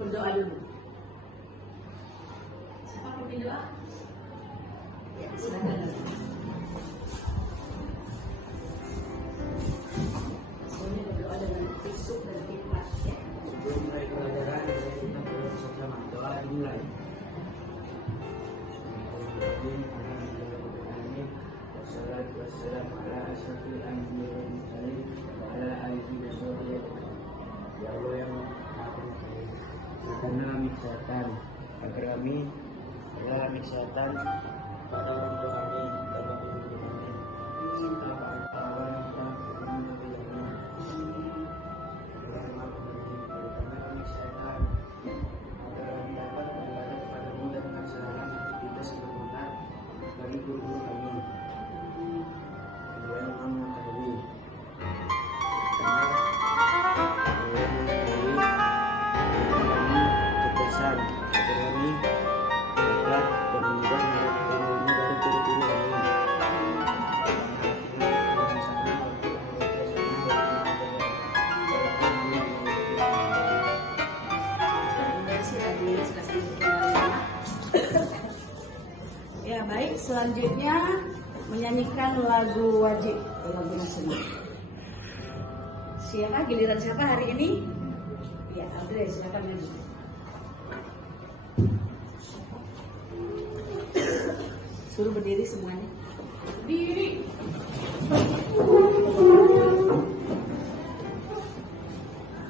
Berdoa dulu. Siapa pemimpin doa? Ya, silakan. Soalnya berdoa dengan fisuk dan hikmat. Ya. Sebelum mulai pelajaran, kita bersama doa dimulai. Wassalamualaikum warahmatullahi wabarakatuh. Ya Allah yang karena kami kesehatan, agar kami kesehatan pada orang tua kami, pada ibu kami, serta kawan kita, karena kami kesehatan, agar kami dapat beribadah kepadamu dan dengan selamat kita sebagaimana bagi guru-guru kami. Kedua yang mengetahui, agar kami dapat berubah ilmu dari guru-guru kami. Ya baik, selanjutnya menyanyikan lagu wajib, lagu nasional. Siapa giliran siapa hari ini? Ya, Andre, silakan nyanyi. Suruh berdiri semuanya. Berdiri.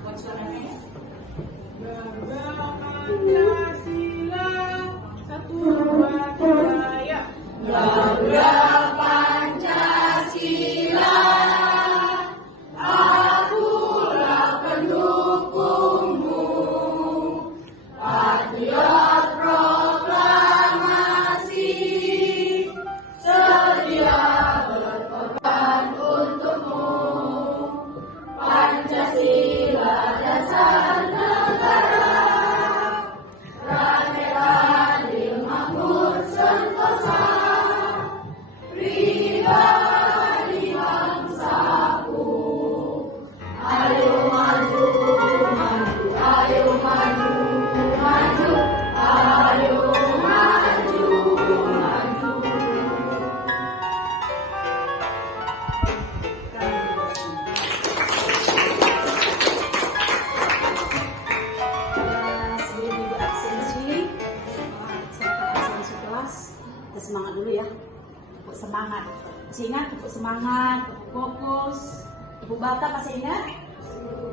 Buat suaranya ya. Pancasila, 1, 2, 3, ya. Bangga Pancasila, akulah pendukungmu. Patriot proklamasi, sedia berkorban untukmu. Pancasila dasar negara, rakyat adil makmur sentosa, pribadi bangsaku. Ayo maju, maju, ayo maju, maju, ayo maju, maju. Sebelum ibu absensi, serta absensi kelas, kita semangat dulu ya. Tepuk semangat. Masih ingat tepuk semangat, tepuk fokus, tepuk bata masih ingat?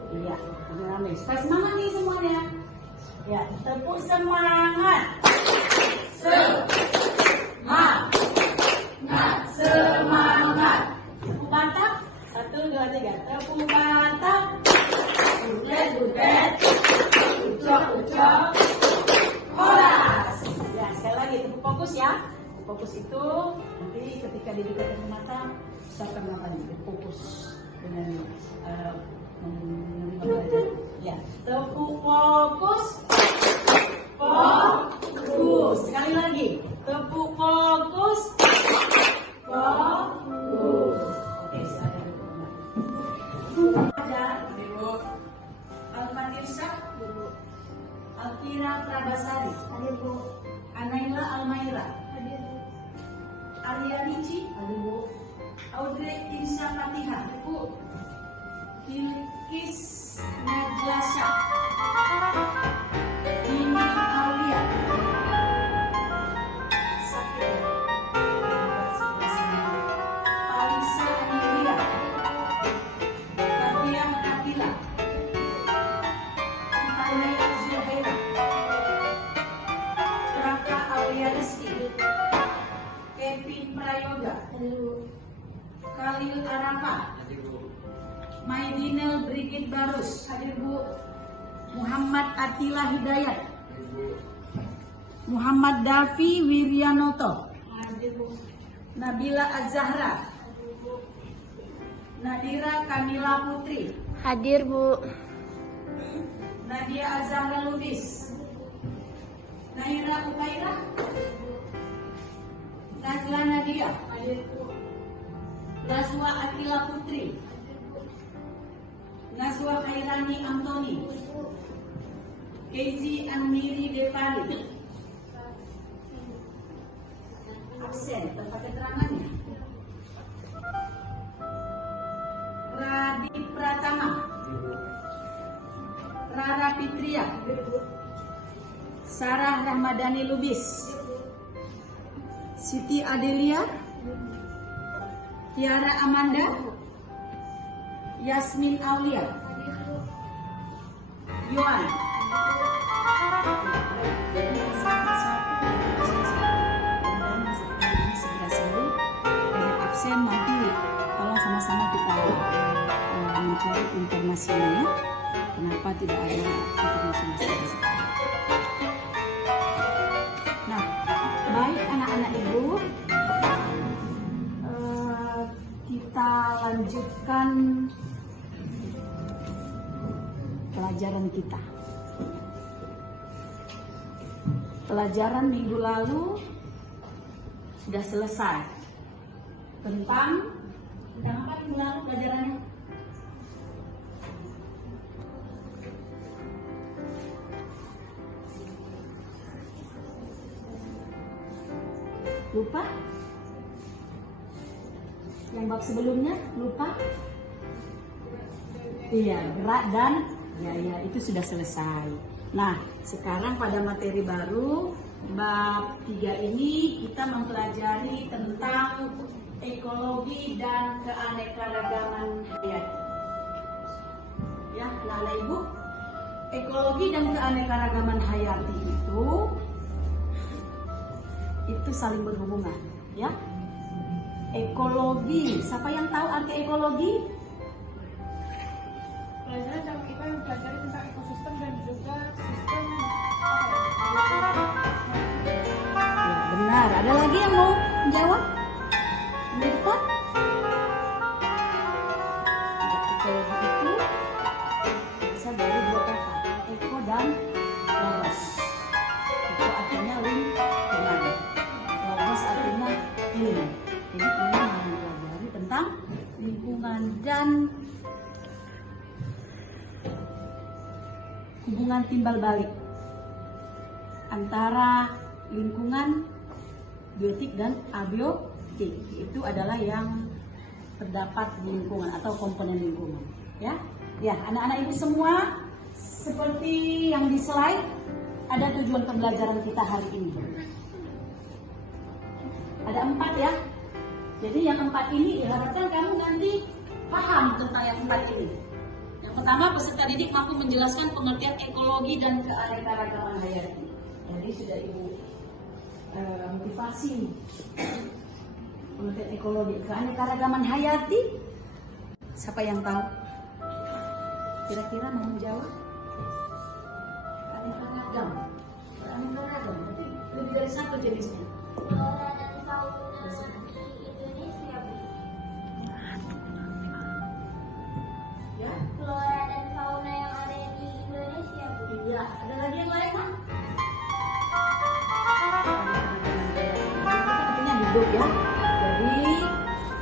Iya, rame. Supaya semangat nih semuanya. Ya, tepuk semangat. Semangat, semangat. Tepuk bata. 1, 2, 3. Tepuk bata. Budet, budet. Ucap, ucap. Horas. Ya, sekali lagi tepuk fokus ya. Fokus itu nanti ketika dibukakan mata, siapkan matanya, fokus dengan menerima pelajaran. Ya, tepuk fokus, fokus. Sekali lagi, tepuk fokus, fokus. Oke, silakan. Ajar, Ibu. Al-Fatih Syah, Ibu. Alfira Prabasari, hadir Bu. Anaila Almaira, hadir Bu. Arya Nici, hadir Bu. Audrey Insya Fatihah, Bu. Bilkis Najlasya, Dini Aulia, Sakit, Alisa Anilia, Nadia Katila, Alaya Zuhaira, Raka Aulia Rizki, Kevin Prayoga, Khalil Arafat, Maidinel Brigit Barus, hadir Bu. Muhammad Atila Hidayat, Muhammad Davi Wiryanoto, hadir Bu. Nabila Az-Zahra, Nadira Kamila Putri, Hadir Bu. Nadia Az-Zahra Lubis, Naira Ukairah, Najla Nadia, hadir Bu. Nazwa Akila Putri, Nazwa Khairani Antoni, Casey Amiri Devali. Absen, tempat keterangannya. Radi Pratama. Rara Fitria. Sarah Rahmadani Lubis. Siti Adelia. Tiara Amanda. Yasmin Aulia. Yohan. Segera sembuh dengan absen, nanti tolong sama-sama kita mencari informasinya ya. Kenapa tidak ada informasi? Nah, baik anak-anak ibu, kita lanjutkan pelajaran kita. Pelajaran minggu lalu sudah selesai tentang apa minggu lalu pelajarannya? Lupa? Yang bab sebelumnya lupa? Iya, gerak dan ya itu sudah selesai. Nah, sekarang pada materi baru bab 3 ini kita mempelajari tentang ekologi dan keanekaragaman hayati. Ya, anak-anak ibu, ekologi dan keanekaragaman hayati itu saling berhubungan, ya. Ekologi, siapa yang tahu arti ekologi? Pelajaran cara kita mempelajari tentang ekosistem dan juga sistem. Ya, benar. Ada lagi yang mau menjawab? Di depan? Ekologi itu bisa dari dua kata, eko dan logos. Eko artinya lingkungan, logos artinya ilmu. Jadi ini mempelajari tentang lingkungan dan hubungan timbal balik antara lingkungan biotik dan abiotik. Itu adalah yang terdapat di lingkungan atau komponen lingkungan. Ya, anak-anak ibu semua, seperti yang di slide, ada tujuan pembelajaran kita hari ini. Ada 4 ya. Jadi yang 4 ini diharapkan kamu nanti paham tentang yang 4 ini. Yang pertama, peserta didik mampu menjelaskan pengertian ekologi dan keanekaragaman hayati. Jadi sudah ibu motivasi pengertian ekologi, keanekaragaman hayati. Siapa yang tahu? Kira-kira mau menjawab? Keanekaragam, berarti lebih dari satu jenisnya. Flora dan fauna di Indonesia, Bu. Ya? Flora dan fauna yang ada di Indonesia, Bu. Iya. Ada lagi yang lain, Mak? Artinya hidup ya. Jadi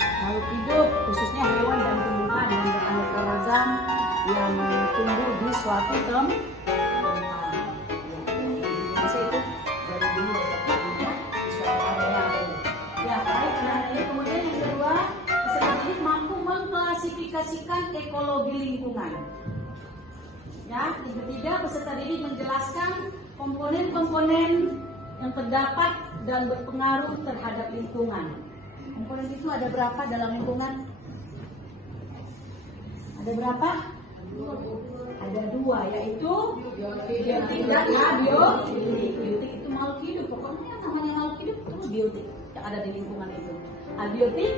makhluk hidup, khususnya hewan dan tumbuhan yang beraneka ragam yang tumbuh di suatu tempat. Indonesia itu dari dulu tempatnya di suatu area. Ya, baik. Nah, kemudian yang kedua, peserta didik mampu mengklasifikasikan ekologi lingkungan. Ya, yang ketiga, peserta didik menjelaskan komponen-komponen yang terdapat dan berpengaruh terhadap lingkungan. Komponen itu ada berapa dalam lingkungan? Ada berapa? Ada 2, yaitu biotik dan abiotik. Biotik itu makhluk hidup, pokoknya yang namanya makhluk hidup itu biotik yang ada di lingkungan itu. Abiotik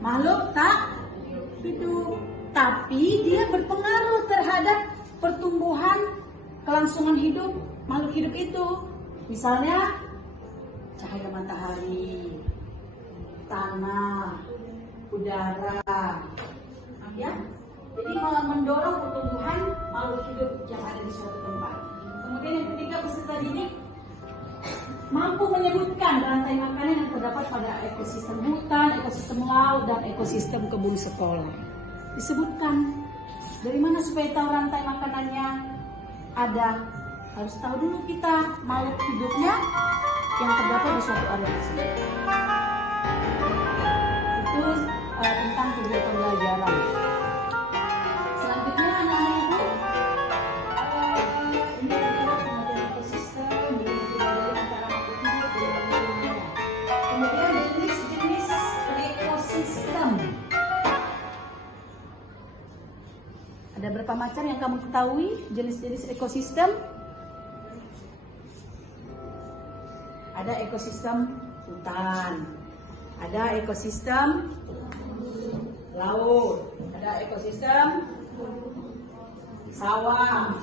makhluk tak hidup, tapi dia berpengaruh terhadap pertumbuhan kelangsungan hidup makhluk hidup itu. Misalnya cahaya matahari, tanah, udara, ya. Jadi malah mendorong pertumbuhan makhluk hidup yang ada di suatu tempat. Kemudian yang ketiga, peserta didik mampu menyebutkan rantai makanan yang terdapat pada ekosistem hutan, ekosistem laut, dan ekosistem kebun sekolah. Disebutkan dari mana supaya tahu rantai makanannya ada. Harus tahu dulu kita makhluk hidupnya yang terdapat di suatu area tersebut. Itu tentang kegiatan pembelajaran. Selanjutnya anak-anak ibu, ini adalah pengertian ekosistem, bagaimana antara makhluk hidup dan makhluk dunia. Kemudian jenis-jenis ekosistem. Ada berapa macam yang kamu ketahui jenis-jenis ekosistem? Ada ekosistem hutan, ada ekosistem laut, ada ekosistem sawah,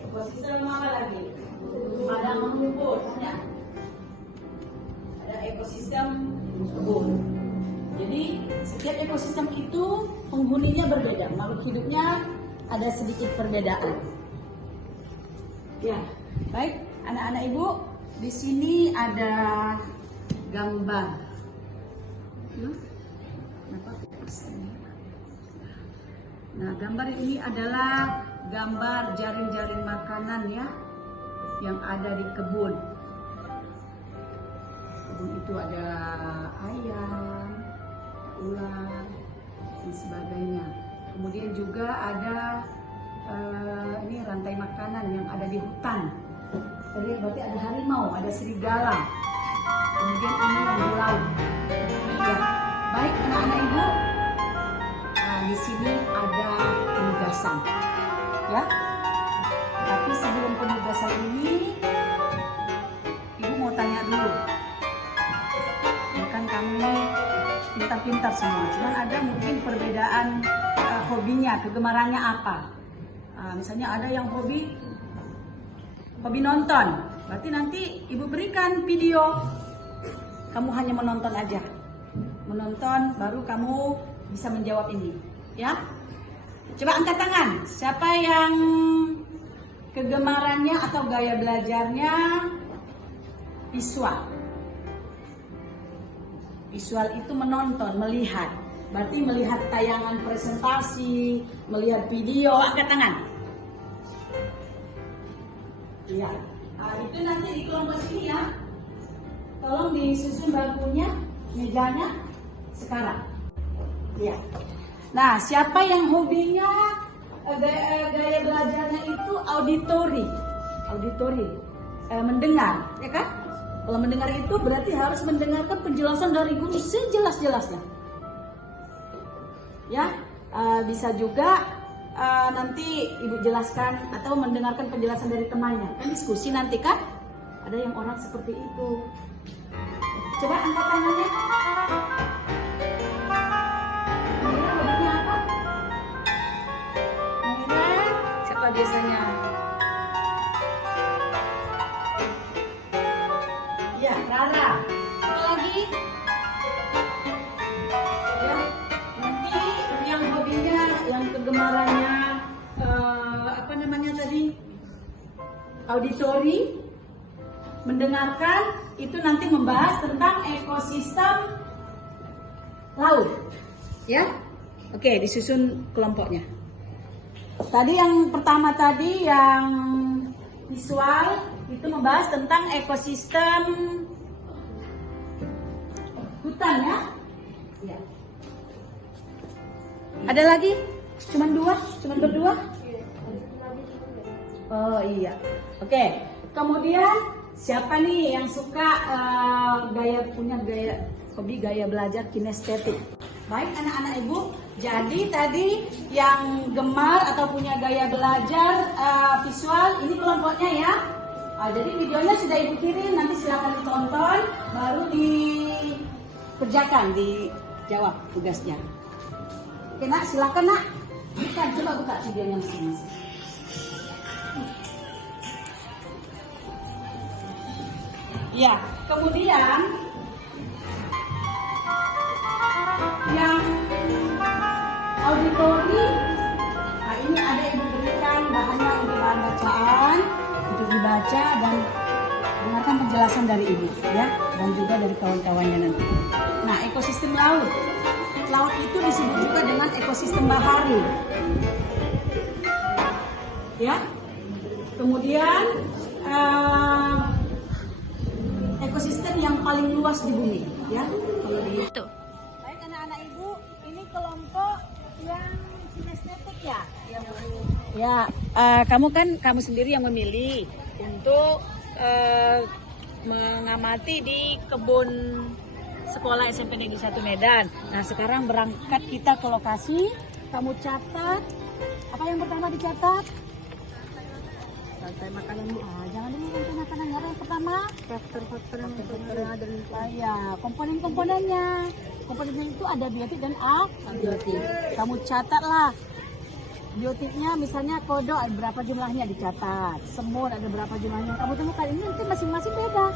ekosistem apa lagi? Padang rumput, ya. Ada ekosistem kebun. Jadi setiap ekosistem itu penghuninya berbeda, makhluk hidupnya ada sedikit perbedaan. Ya, baik anak-anak ibu. Di sini ada gambar. Nah, gambar ini adalah gambar jaring-jaring makanan ya, yang ada di kebun. Kebun itu ada ayam, ular, dan sebagainya. Kemudian juga ada ini rantai makanan yang ada di hutan. Tadi berarti ada harimau, ada serigala. Kemudian ini di laut. Ya, baik anak-anak ibu. Nah, di sini ada penugasan, ya. Tapi sebelum penugasan ini, ibu mau tanya dulu. Ya kan kamu ini pintar-pintar semua. Cuman ada mungkin perbedaan hobinya, kegemarannya apa? Misalnya ada yang hobi nonton, berarti nanti ibu berikan video, kamu hanya menonton aja, menonton baru kamu bisa menjawab ini, ya. Coba angkat tangan, siapa yang kegemarannya atau gaya belajarnya visual? Visual itu menonton, melihat, berarti melihat tayangan presentasi, melihat video, angkat tangan. Ya, nah, itu nanti di kelompok sini ya. Tolong disusun bangkunya, mejanya sekarang. Ya. Nah, siapa yang hobinya gaya belajarnya itu auditori, mendengar, ya kan? Kalau mendengar itu berarti harus mendengarkan penjelasan dari guru sejelas-jelasnya. Ya, bisa juga. Nanti ibu jelaskan atau mendengarkan penjelasan dari temannya, kan diskusi nanti kan, ada yang orang seperti itu. Coba angkat tangannya. Mira hobinya apa? Mira siapa biasanya? Ya, Rara. Apa lagi? Ya, nanti yang hobinya, yang kegemarannya apa namanya tadi, auditori, mendengarkan, itu nanti membahas tentang ekosistem laut, ya. Oke, disusun kelompoknya. Tadi yang pertama tadi yang visual itu membahas tentang ekosistem hutan, ya. Ya. Ada lagi? Cuman berdua? Oh iya. Oke. Kemudian siapa nih yang suka punya hobi gaya belajar kinestetik? Baik anak-anak ibu. Jadi tadi yang gemar atau punya gaya belajar visual, ini kelompoknya ya. Jadi videonya sudah ibu kirim, nanti silakan ditonton, baru dikerjakan, dijawab tugasnya. Oke nak, silakan nak. Coba buka videonya masing-masing. Ya, kemudian yang auditori, nah ini ada yang diberikan bahannya untuk bahan bacaan, untuk dibaca dan dengarkan penjelasan dari ibu, ya, dan juga dari kawan-kawannya nanti. Nah, ekosistem laut. Laut itu disebut juga dengan ekosistem bahari. Ya. Kemudian ekosistem yang paling luas di bumi, ya. Kalau di Tuh. baik anak-anak ibu, ini kelompok yang kinestetik ya. Ya, kamu sendiri yang memilih untuk mengamati di kebun sekolah SMP Negeri 1 Medan. Nah, sekarang berangkat kita ke lokasi. Kamu catat. Apa yang pertama dicatat? Rantai makanan. Jangan dulu rantai makanan. Apa yang pertama? Faktor-faktor yang ada di ya, komponen-komponennya. Komponennya itu ada biotik dan abiotik. Kamu catatlah. Biotiknya misalnya kodok ada berapa jumlahnya dicatat. Semut ada berapa jumlahnya. Kamu temukan ini nanti masing-masing beda.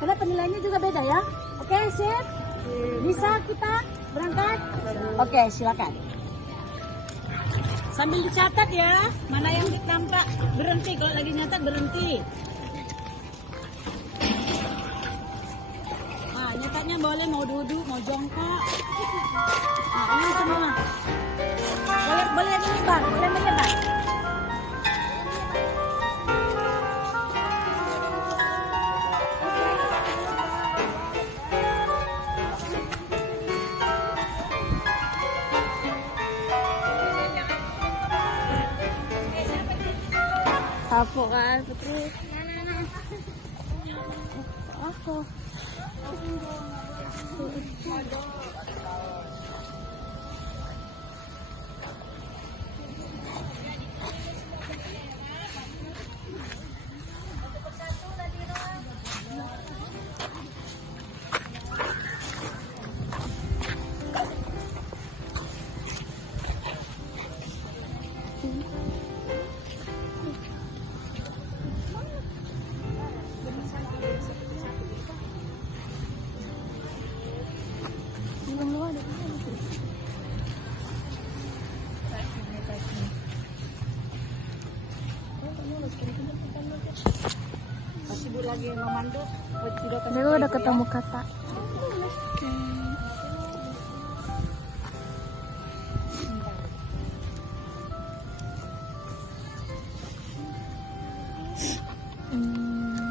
Karena penilaiannya juga beda ya. Oke, sip. Bisa kita berangkat? Oke, silakan. Sambil dicatat ya, mana yang tampak berhenti. Kalau lagi nyatat berhenti. Nah, nyatatnya boleh mau duduk, mau jongkok. Nah, ini semua. Boleh menyebar, boleh menyebar. Apa kan Putri? Aku. Pas ibu lagi memandu, Aku udah ketemu kata.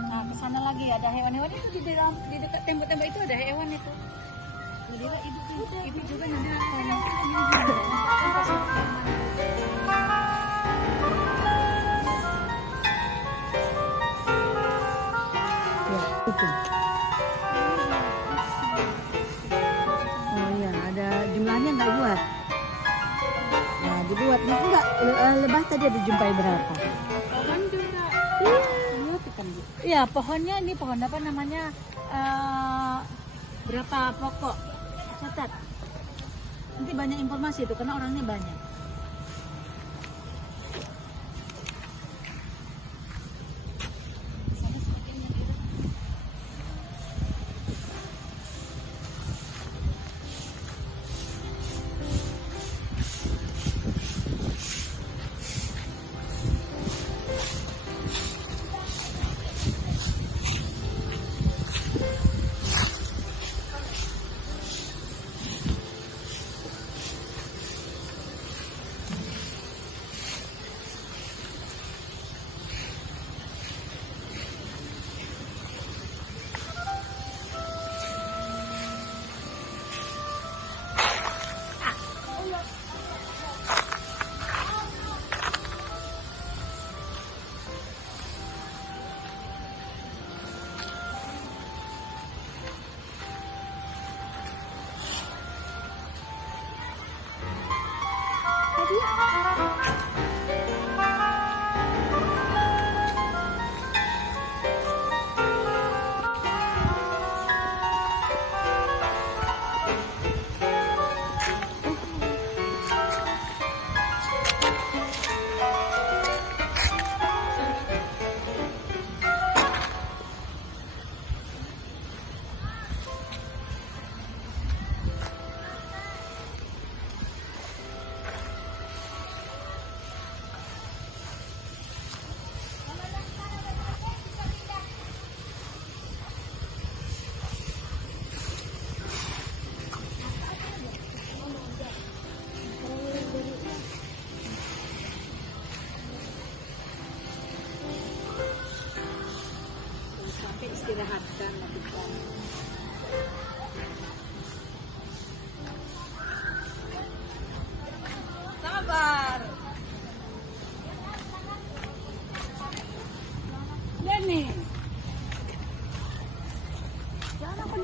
Nah, ke sana lagi ada hewan-hewan itu di dekat tembok-tembok itu ada hewan itu. Ibu juga nanti Oh iya, ada jumlahnya nggak buat. Nah, dibuat nih enggak lebah tadi ada jumpai berapa? Pohon juga. Iya, pohonnya ini pohon apa namanya? Berapa pokok? Catat. Nanti banyak informasi itu karena orangnya banyak.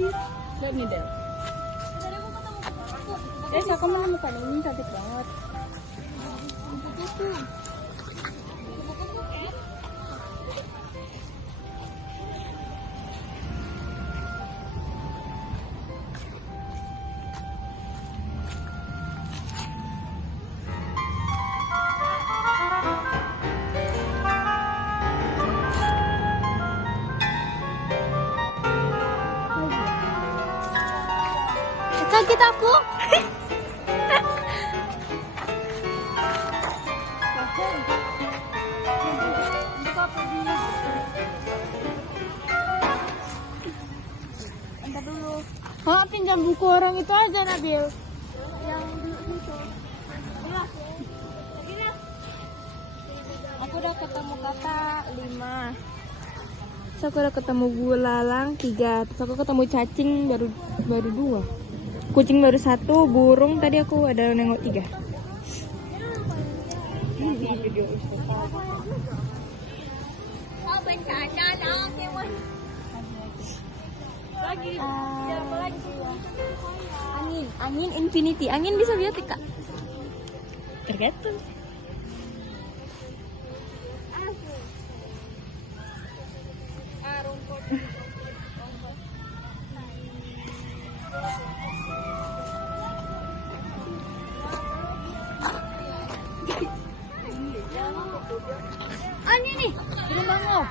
Lihat nih Del. Aku menemukan ini cantik banget. Kaget aku. Oh, pinjam buku orang itu aja Nabil. Yang dulu itu. Aku udah ketemu kata 5. Terus aku udah ketemu bulalang 3. Terus aku ketemu cacing baru 2. Kucing baru 1, burung tadi aku ada nengok 3. Angin infinity. Angin bisa biotik Kak? Tergantung. Ini nih, belum bangun.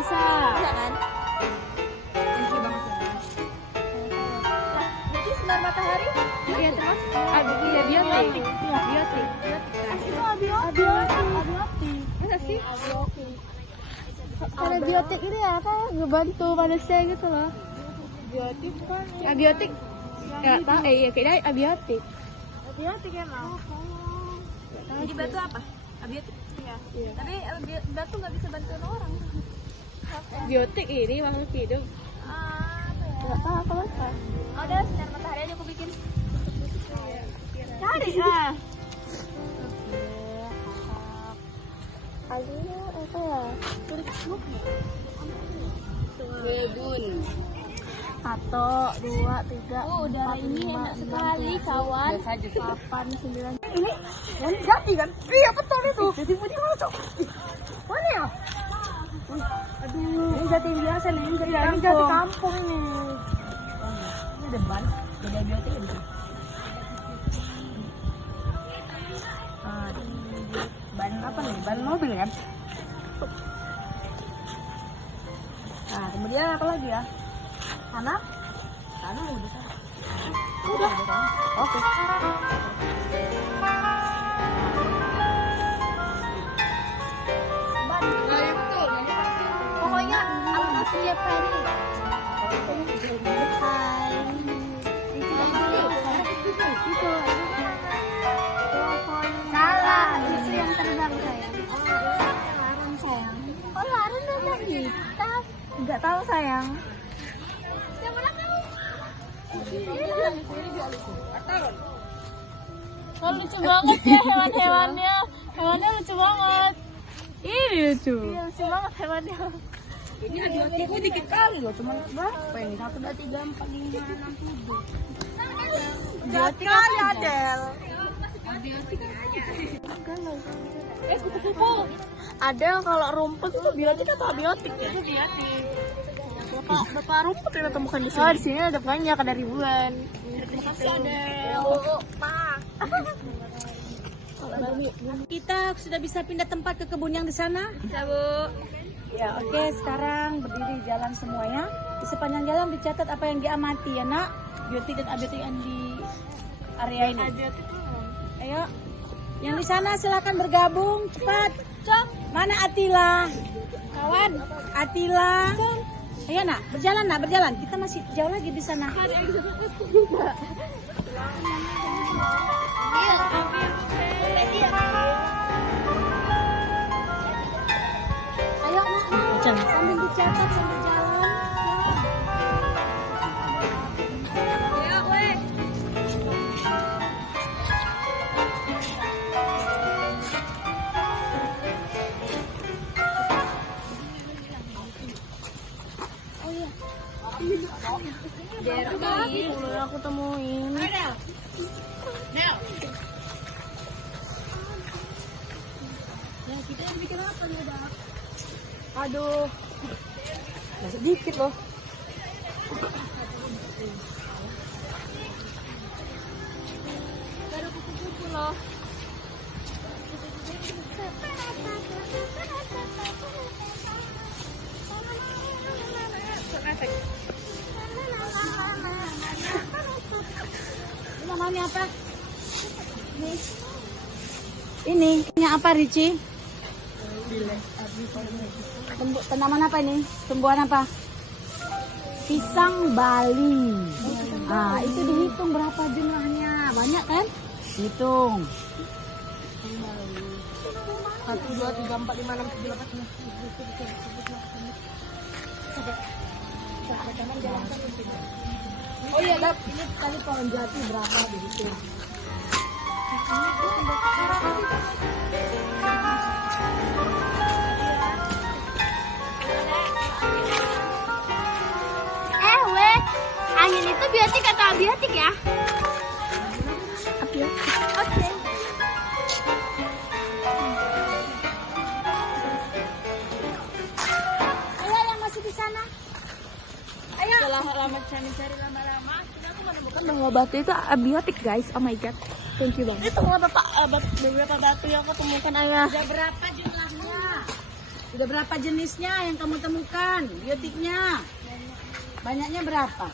Bisa kan? Jadi sinar matahari? Iya termasuk. Iya biotik. Biotik. Itu abiotik. Masa sih? Karena biotik ini apa? Ngebantu manusia gitu loh. Biotik kan? Abiotik. Nggak tahu. Iya kayaknya abiotik. Abiotik emang. Jadi batu apa? Abiotik. Iya. Tapi batu nggak bisa bantuin orang. Biotik ini makhluk hidup. Nggak tahu apa. Oh, udah sinar matahari aja aku bikin. Cari ah. Alinya apa ya? Bebun. 1, 2, 3. Oh, udara ini enak sekali, kawan. 8, 9. Ini jati kan? Iya betul itu. Jadi putih mana cok? Mana ya? Aduh, ini jati biasa nih, ini jati kampung nih. Ini depan, beda biotik ya. Ban apa nih? Ban mobil kan? Nah, kemudian apa lagi ya? Tanah udah sana. Udah. Oke. Ban. Pokoknya upload setiap hari. Hai. Salah, itu yang terbang sayang. Laran sayang. Oh laran ada kita? Enggak tahu sayang. Yang mana tahu? Oh, lucu banget ya hewan-hewannya. Hewannya lucu banget. Ini lucu. Iya, lucu banget hewannya. Ini abiotikku dikit kali loh, cuma berapa ini? 1, 2, 3, 4, 5, 6, 7. Abiotik kali Adel. Abiotik aja. Kupu-kupu. Ada kalau rumput itu biotik atau abiotik ya? Itu biotik. Bapak rumput yang temukan di sini. Oh, di sini ada banyak, ada ribuan. Terima kasih Adel. Pak. Kita sudah bisa pindah tempat ke kebun yang di sana? Bisa, Bu. Ya, oke. Sekarang berdiri jalan semuanya. Di sepanjang jalan dicatat apa yang diamati ya, Nak. Biotik dan abiotik yang di area ini. Ayo. Yang di sana silakan bergabung, cepat. Mana Atila? Kawan, Atila. Ayo Nak, berjalan. Kita masih jauh lagi di sana. aku temuin. Nel. Nel. Ya kita yang bikin apa nih udah? Aduh. Masih sedikit loh. Ada kupu-kupu loh. Ini namanya apa? Ini apa Ricci? Tanaman apa ini? Tumbuhan apa? Pisang Bali. Ah, itu dihitung berapa jumlahnya? Banyak kan? Hitung. 1, 2, 3, 4, 5, 6, 7, 8, 9. Oh iya, Dap. Ini tadi pohon jati berapa begitu? Angin itu biotik atau abiotik ya? Abiotik. Oke. Ayo yang masih di sana. Ayo. Setelah lama cari lama-lama, aku menemukan Bahwa batu itu abiotik guys. Oh my god. Thank you banget. itu beberapa batu yang aku temukan ayah. Sudah berapa jumlahnya? Sudah berapa jenisnya yang kamu temukan? Biotiknya? Banyaknya berapa?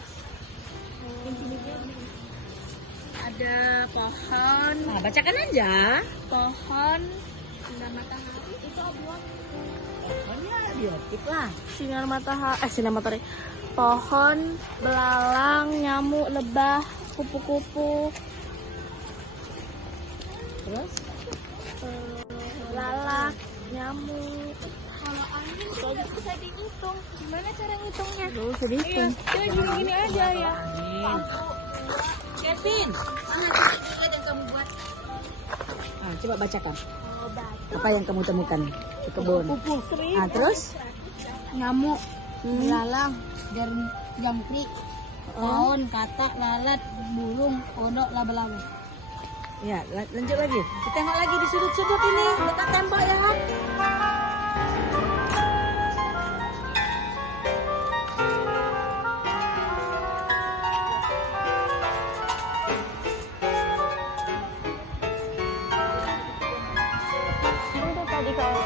Ada pohon, Nah, bacakan aja. pohon Sinar matahari itu abiotik. Pokoknya biotik lah. sinar matahari, pohon, belalang, nyamuk, lebah, kupu-kupu, Terus? lalak, nyamuk. Kalau angin itu nggak bisa dihitung. Gimana cara ngitungnya? Tuh, sedikit. Ya gini-gini aja ya. Kevin, mana lihat yang kamu buat? Nah, coba bacakan. Oh, batu. Apa yang kamu temukan di kebun? Nah, terus? Nyamuk, belalang, jamkrik, pohon, katak, lalat, burung, kodok, laba-laba. Ya, lanjut lagi. Kita tengok lagi di sudut-sudut ini, dekat tembok ya. Itu tadi kamu.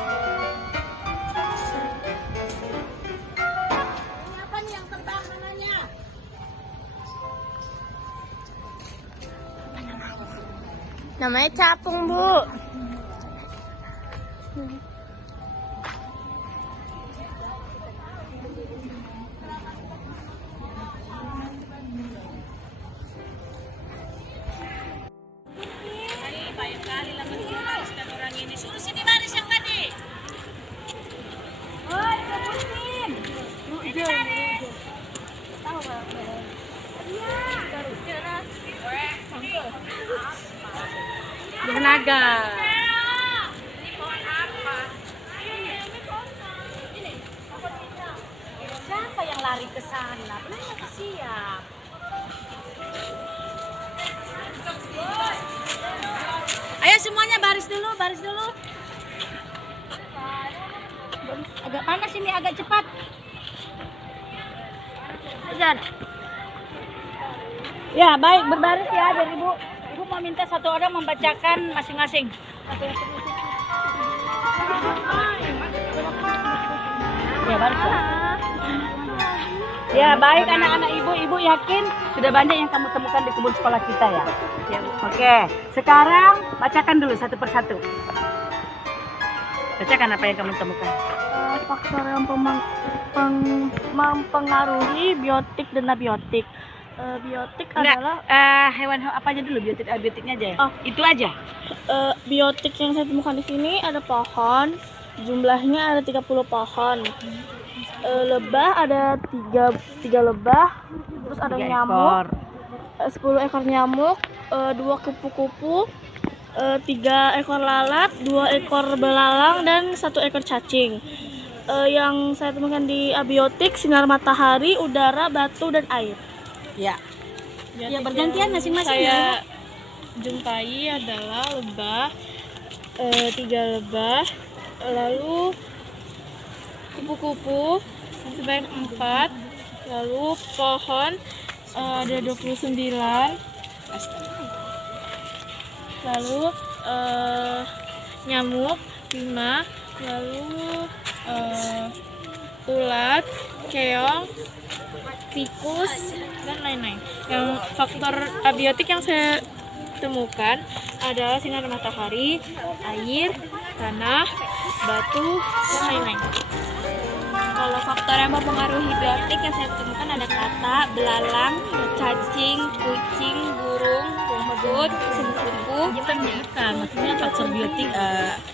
Ini apa nih yang tebal mananya? Namanya capung, Bu. Naga. Siapa yang lari ke sana? Belum siap. Ayo semuanya baris dulu, baris dulu. Agak panas ini, agak cepat. Kejar. Ya, baik, berbaris ya dari Ibu. Ibu mau minta satu orang membacakan masing-masing. Ya, baris. Ya, baik anak-anak Ibu. Ibu yakin sudah banyak yang kamu temukan di kebun sekolah kita ya? Oke, sekarang bacakan dulu satu persatu. Bacakan apa yang kamu temukan. Faktor yang mempengaruhi biotik dan abiotik. Biotik Enggak, adalah hewan apa aja dulu, biotiknya aja ya? Oh. Itu aja. biotik yang saya temukan di sini ada pohon, jumlahnya ada 30 pohon. Lebah ada 3 lebah, terus ada 3 nyamuk, ekor. 10 ekor nyamuk, 2 kupu-kupu, 3 ekor lalat, 2 ekor belalang, dan 1 ekor cacing. Yang saya temukan di abiotik, sinar matahari, udara, batu, dan air. Ya. Biotik Ya, bergantian yang masing-masing saya jumpai adalah lebah, 3 lebah, lalu kupu-kupu sebanyak 4, lalu pohon ada 29, lalu nyamuk 5, lalu ulat, keong, tikus, dan lain-lain. Yang faktor abiotik yang saya temukan adalah sinar matahari, air, tanah, batu, dan lain-lain. Kalau faktor yang mempengaruhi biotik yang saya temukan ada kata, belalang, cacing, kucing, burung, rumput, kupu-kupu. Bukan, maksudnya faktor biotik,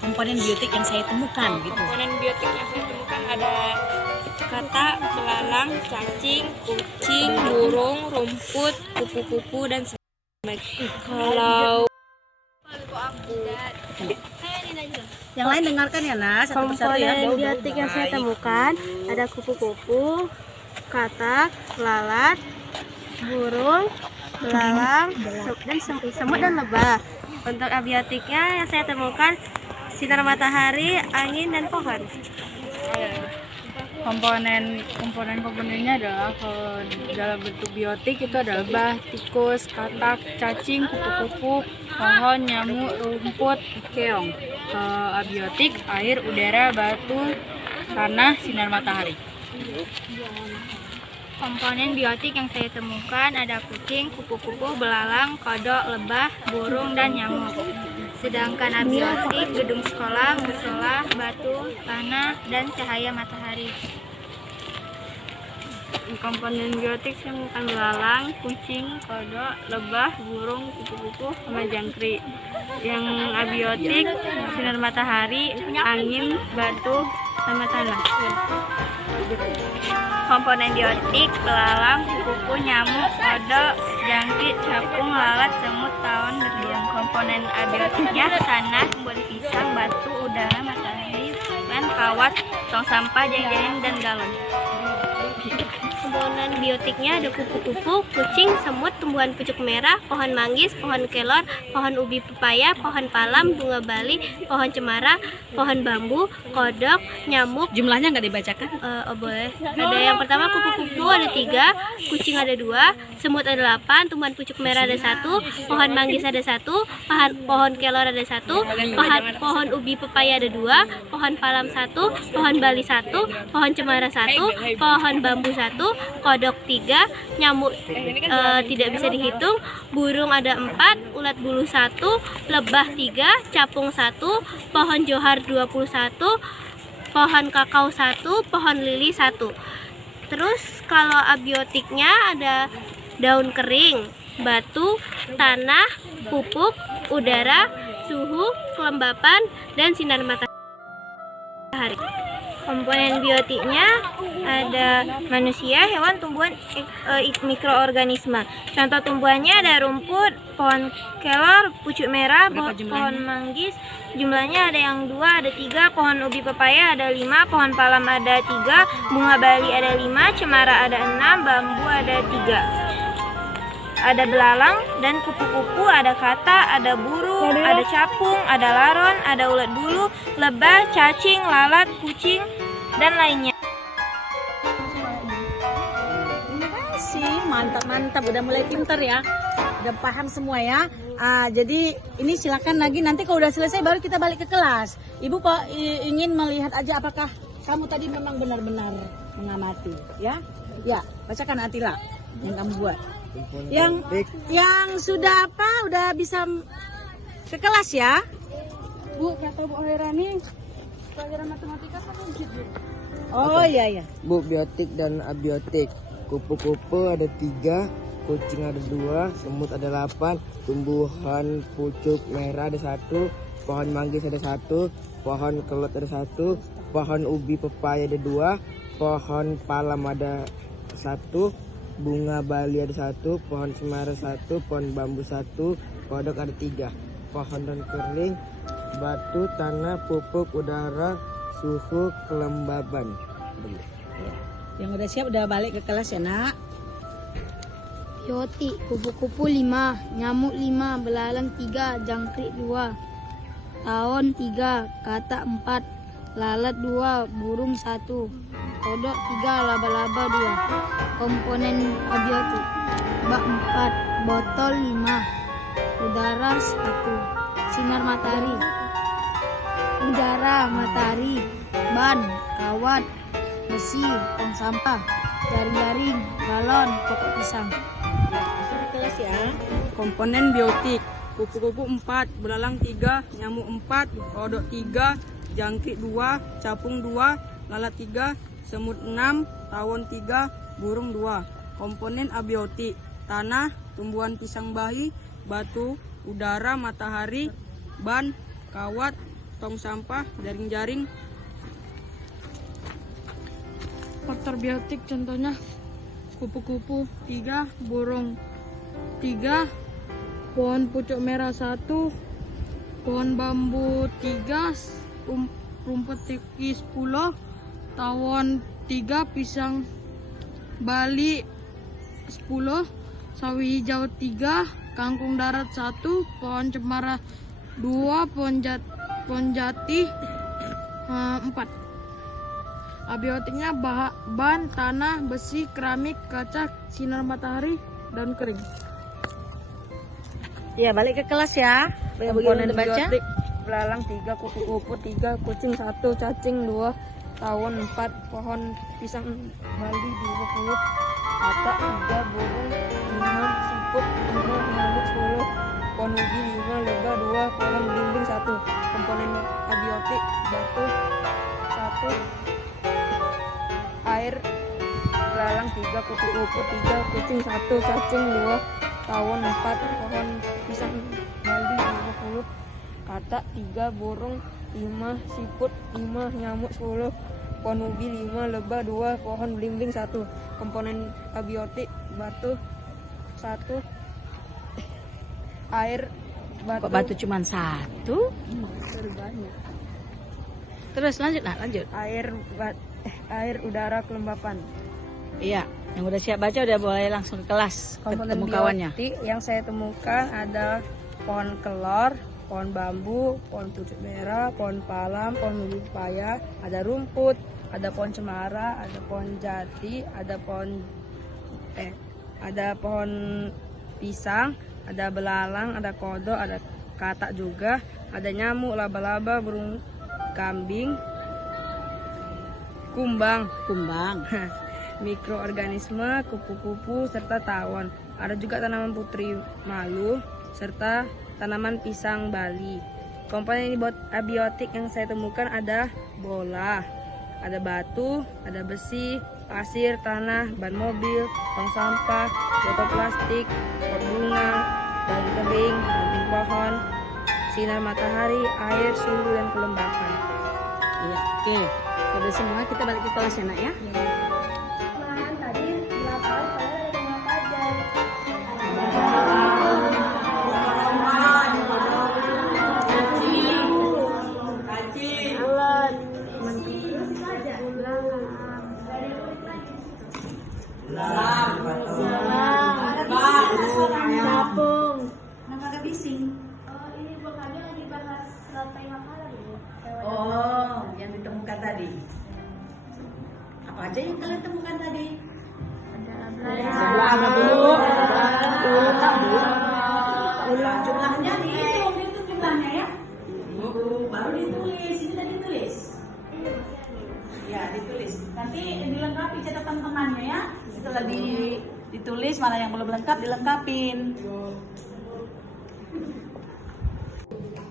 komponen biotik yang saya temukan gitu. Komponen biotik yang saya temukan ada kata, belalang, cacing, kucing, burung, rumput, kupu-kupu, dan sebagainya. Kalau Yang lain dengarkan ya Nas, satu persatu ya. Komponen biotik yang saya temukan ada kupu-kupu, katak, lalat, burung, belalang, dan semut dan lebah. Untuk abiotiknya yang saya temukan sinar matahari, angin, dan pohon. Komponennya adalah dalam bentuk biotik itu ada lebah, tikus, katak, cacing, kupu-kupu, pohon, nyamuk, rumput, keong. Abiotik air, udara, batu, tanah, sinar matahari. komponen biotik yang saya temukan ada kucing, kupu-kupu, belalang, kodok, lebah, burung, dan nyamuk. Sedangkan abiotik gedung sekolah, musola, batu, tanah, dan cahaya matahari. Komponen biotik saya temukan belalang, kucing, kodok, lebah, burung, kupu-kupu, sama jangkrik. Yang abiotik sinar matahari, angin, batu, sama tanah. Komponen biotik belalang, kupu-kupu, nyamuk, kodok, jangkrik, capung, lalat, semut, tawon, berlian. Komponen abiotiknya tanah, buah pisang, batu, udara, matahari, dan kawat, tong sampah, jajan, dan galon. Komponen biotiknya ada kupu-kupu, kucing, semut, tumbuhan pucuk merah, pohon manggis, pohon kelor, pohon ubi pepaya, pohon palam, bunga bali, pohon cemara, pohon bambu, kodok, nyamuk. Jumlahnya nggak dibacakan? Boleh. Ada yang pertama kupu-kupu ada 3, kucing ada 2, semut ada 8, tumbuhan pucuk merah ada 1, pohon manggis ada 1, pohon kelor ada 1, pohon ubi pepaya ada 2, pohon palam 1, pohon bali 1, pohon cemara 1, pohon bambu 1, kodok 3, nyamuk tidak bisa dihitung, burung ada 4, ulat bulu 1, lebah 3, capung 1, pohon johar 21, pohon kakao 1, pohon lili 1. Terus kalau abiotiknya ada daun kering, batu, tanah, pupuk, udara, suhu, kelembapan, dan sinar matahari. Komponen biotiknya ada manusia, hewan, tumbuhan, mikroorganisme. Contoh tumbuhannya ada rumput, pohon kelor, pucuk merah, pohon manggis. Jumlahnya ada yang 2, ada 3, pohon ubi pepaya ada 5, pohon palam ada 3, bunga bali ada 5, cemara ada 6, bambu ada 3. Ada belalang dan kupu-kupu, ada kata, ada burung, ada capung, ada laron, ada ulat bulu, lebah, cacing, lalat, kucing, dan lainnya. Terima kasih, mantap, udah mulai pinter ya, udah paham semua ya. Jadi ini silakan lagi, nanti kalau udah selesai baru kita balik ke kelas. Ibu kok ingin melihat aja apakah kamu tadi memang benar-benar mengamati, ya? Ya, bacakan Atila yang kamu buat. Yang sudah udah bisa ke kelas ya? Bu, kata Bu Hairani, pelajaran matematika kan wajib, Bu. Oh iya. Bu, biotik dan abiotik. Kupu-kupu ada 3, kucing ada 2, semut ada 8, tumbuhan pucuk merah ada 1, pohon manggis ada 1, pohon kelot ada 1, pohon ubi pepaya ada 2, pohon palam ada 1, bunga bali ada 1, pohon cemara 1, pohon bambu 1, kodok ada 3, pohon daun kering, batu, tanah, pupuk, udara, suhu, kelembaban. Yang udah siap udah balik ke kelas ya nak? Biotik, kupu-kupu 5, nyamuk 5, belalang 3, jangkrik 2, tawon 3, katak 4, lalat 2, burung 1, kodok 3, laba-laba 2. Komponen abiotik: bak 4, botol 5, udara 1, sinar matahari, ban, kawat, besi, tong sampah, jaring-jaring, galon, pokok pisang. Kelas ya. Komponen biotik: kupu-kupu 4, belalang 3, nyamuk 4, kodok 3, jangkrik 2, capung 2, lalat 3, semut 6, tawon 3, burung 2. Komponen abiotik: tanah, tumbuhan pisang bayi, batu, udara, matahari, ban, kawat, tong sampah, jaring-jaring. Faktor biotik contohnya kupu-kupu 3, burung 3, pohon pucuk merah 1, pohon bambu 3, rumput tikis 10, tawon 3, pisang Bali 10, sawi hijau 3, kangkung darat 1, pohon cemara 2, pohon jati 4. Abiotiknya ban, tanah, besi, keramik, kaca, sinar matahari, daun kering. Ya, balik ke kelas ya. Komponen Baca. biotik: belalang 3, kupu-kupu 3, kucing 1, cacing 2, tawon 4, pohon pisang Bali 20, katak 3, burung 5, siput 5, nyamuk 10, pohon ubi 5, lebah 2, pohon belimbing 1. Komponen abiotik: batu 1, air, belalang 3, kupu-kupu 3, kucing 1, cacing 2, tawon 4, pohon pisang Bali 20, katak 3, burung 5, siput 5, nyamuk 10, pohon ubi 5, lebah 2, pohon belimbing 1. Komponen abiotik: batu 1, air, Kok batu cuma 1? Terus lanjut. air, udara, kelembapan. Iya, yang udah siap baca udah boleh langsung ke kelas. Ketemu kawannya. Biotik yang saya temukan ada pohon kelor, pohon bambu, pohon pucuk merah, pohon palam, pohon ubi pepaya, ada rumput, ada pohon cemara, ada pohon jati, ada pohon pisang, ada belalang, ada kodok, ada katak juga, ada nyamuk, laba-laba, burung kambing, kumbang, mikroorganisme, kupu-kupu, serta tawon. Ada juga tanaman putri malu, serta tanaman pisang Bali. Komponen abiotik yang saya temukan ada bola, ada batu, ada besi, pasir, tanah, ban mobil, tong sampah, botol plastik, pot bunga, daun kering, ranting pohon, sinar matahari, air, suhu, dan kelembapan. Iya, oke. Sudah semua, kita balik ke kelas ya, Nak ya. Tadi dilapar, kalian ada yang apa aja? Oh, ini bukannya lagi bahas rantai makanan ya? Oh, yang ditemukan tadi. Apa aja yang kalian temukan tadi? Ada dulu. Jumlahnya dihitung, itu jumlahnya ya. Baru ditulis, ini tadi ditulis. Ya, ditulis. Nanti dilengkapi catatan temannya ya. Setelah ditulis, mana yang belum lengkap dilengkapin.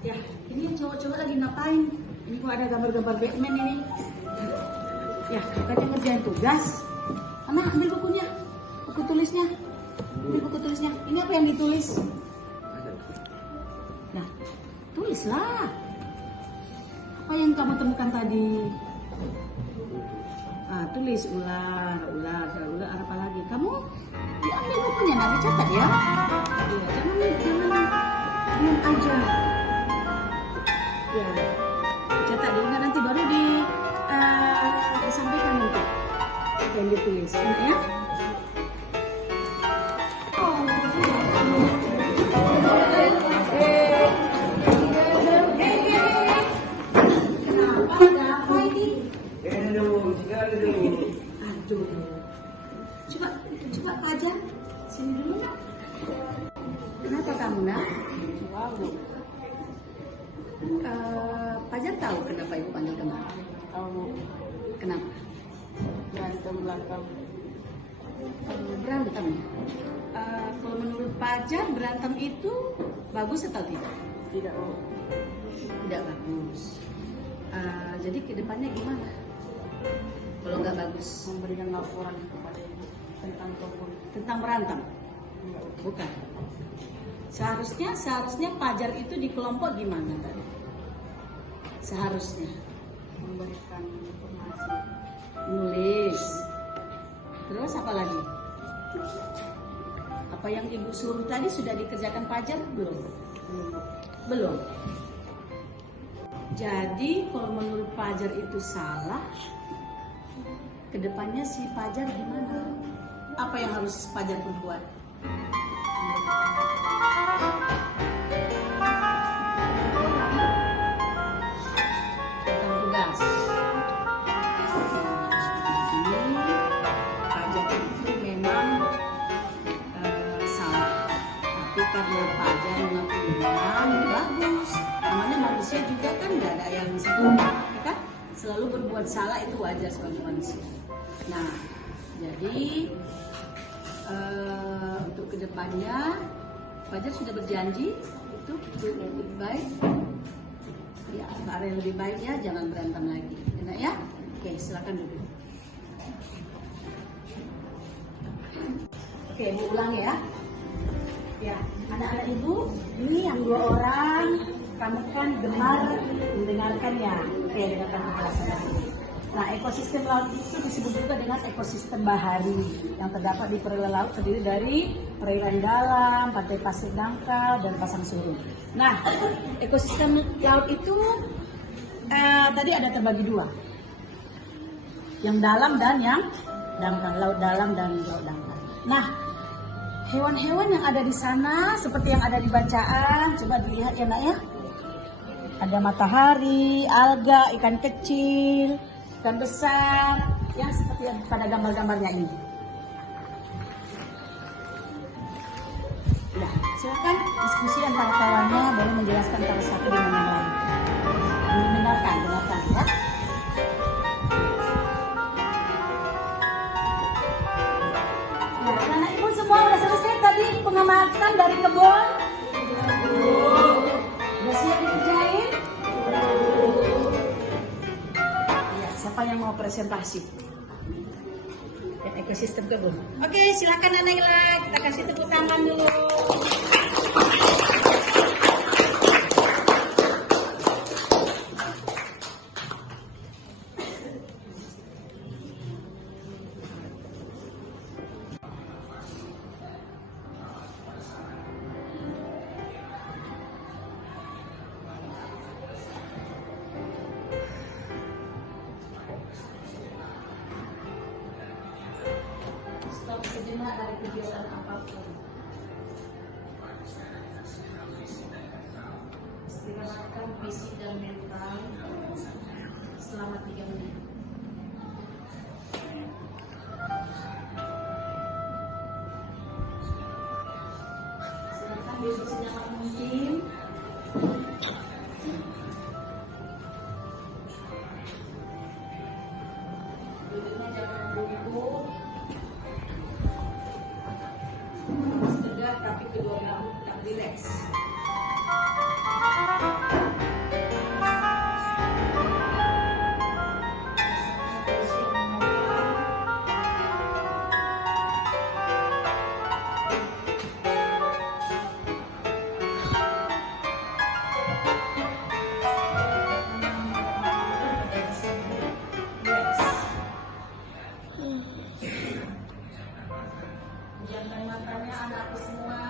Ya, ini yang cowok-cowok lagi ngapain? Ini kok ada gambar-gambar Batman ini. Ya, bukannya ngerjain tugas. Mana ambil bukunya, buku tulisnya. Ambil buku tulisnya. Ini apa yang ditulis? Nah, tulislah. Apa yang kamu temukan tadi? Ah, tulis ular apa lagi? Kamu ambil bukunya, nanti catat ya. Iya, jangan diam aja. Ya, catat dulu nanti baru disampaikan nanti yang ditulis, ya. Oh, Aduh. Coba Fajar, sini dulu nak. Kenapa kamu nak? Fajar tahu kenapa ibu panggil kamu? Tahu Kenapa? berantem belakang. Berantem. Kalau menurut Fajar berantem itu bagus atau tidak? Tidak mau Tidak bagus. Jadi kedepannya gimana? Kalau nggak bagus memberikan laporan kepada ibu tentang kebun. tentang berantem? Bukan. Seharusnya Fajar itu di kelompok gimana tadi? Seharusnya Memberikan informasi. nulis. Terus apa lagi? Apa yang ibu suruh tadi sudah dikerjakan Fajar belum? Belum. Jadi kalau menurut Fajar itu salah, kedepannya si Fajar gimana? Apa yang harus Fajar perbuat? Tentang tugas. Ini Fajar itu memang salah, tapi karena Fajar mengakuinya ini bagus. Namanya manusia juga kan nggak ada yang sempurna, ya kan? Selalu berbuat salah itu wajar sebagai manusia. Nah, jadi untuk kedepannya Fajar sudah berjanji itu lebih baik. Ya, arah yang lebih baik ya, jangan berantem lagi, enak ya? Oke, silakan duduk. Oke, mau ulang ya. Ya, anak-anak ibu, ini yang 2 orang, kamu kan gemar mendengarkan ya. Oke, dengarkan penjelasan ini. Nah, ekosistem laut itu disebut juga dengan ekosistem bahari yang terdapat di perairan laut terdiri dari perairan dalam, pantai pasir dangkal, dan pasang surut. Nah, ekosistem laut itu tadi ada terbagi 2, yang dalam dan yang dangkal, laut dalam dan laut dangkal. Nah, hewan-hewan yang ada di sana seperti yang ada di bacaan, coba dilihat ya nak ya. Ada matahari, alga, ikan kecil, ikan besar, ya seperti yang pada gambar-gambarnya ini. Ya, silakan diskusi antara kawannya, baru menjelaskan antara satu dengan yang lain. Dengarkan ya. Ya, anak ibu semua udah selesai tadi pengamatan dari kebun? Udah siap dikerjain? Ya, siapa yang mau presentasi? Ekosistem kebun. Oke, silakan Anak Ila, kita kasih tepuk tangan dulu. Stop sejenak dari kegiatan apapun. Istirahatkan fisik dan mental selama 3 menit. Silakan duduk senyaman mungkin. Duduknya jangan bungkuk. Tegak tapi kedua belah tak rileks. Jangan matanya anakku semua.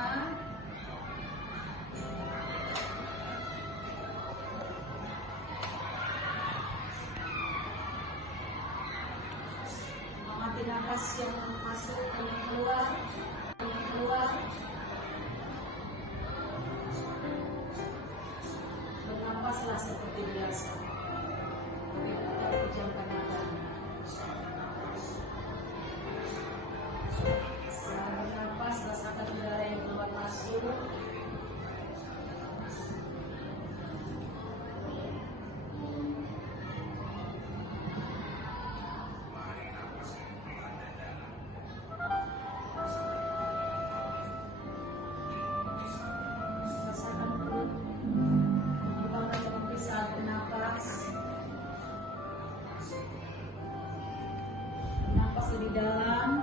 Amati nafas yang masuk dan yang keluar, Bernafaslah seperti biasa. Tidak pejamkan matanya. masih di dalam.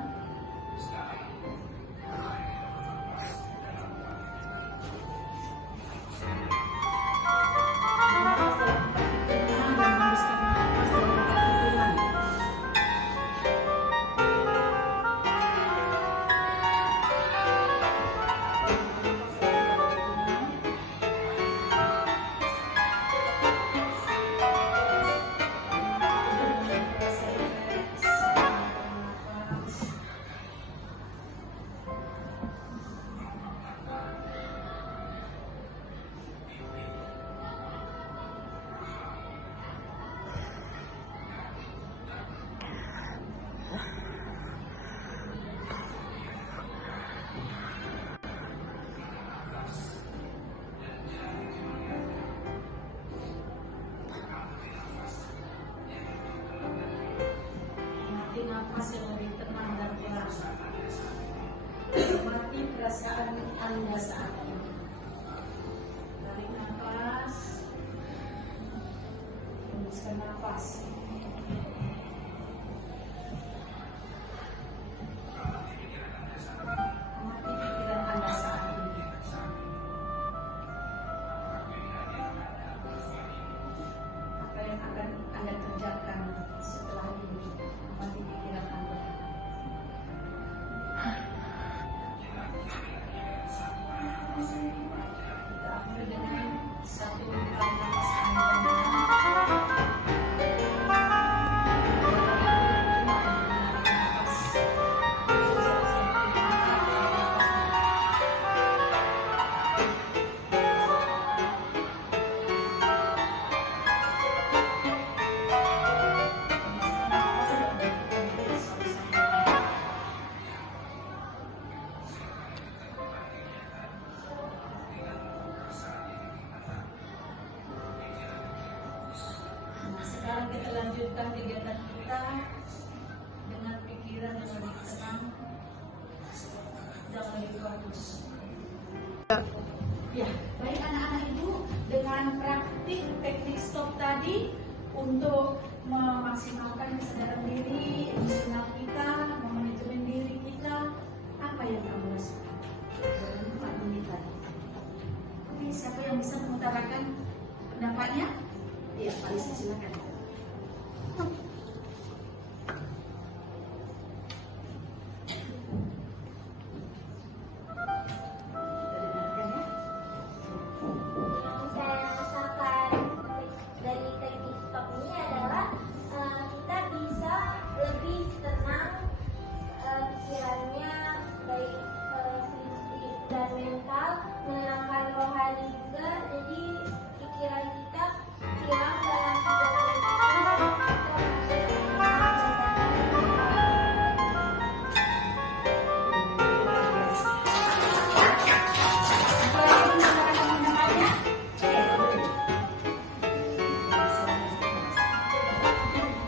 Nafas yang lebih tenang dan jelas. Nikmati perasaan Anda saat ini. Tarik nafas, hembuskan nafas. Nikmati pikiran Anda saat ini. Apa yang akan Anda kerjakan setelah ini? Nikmati pikiran Anda. Kita akhiri dengan satu tarik nafas Sekarang kita lanjutkan kegiatan kita dengan pikiran yang lebih tenang dan lebih fokus. Ya, baik anak-anak ibu, dengan praktik teknik stop tadi untuk memaksimalkan kesadaran diri, emosional kita, memanajemen diri kita, apa yang kamu rasakan dalam 4 menit tadi? Oke, siapa yang bisa mengutarakan pendapatnya? Ya, Pak Lisa, silakan. Yang saya rasakan dari teknik stop ini adalah kita bisa lebih tenang pikirannya, baik fisik dan mental, menenangkan rohani juga. Jadi pikiran kita hilang dalam 3 menit.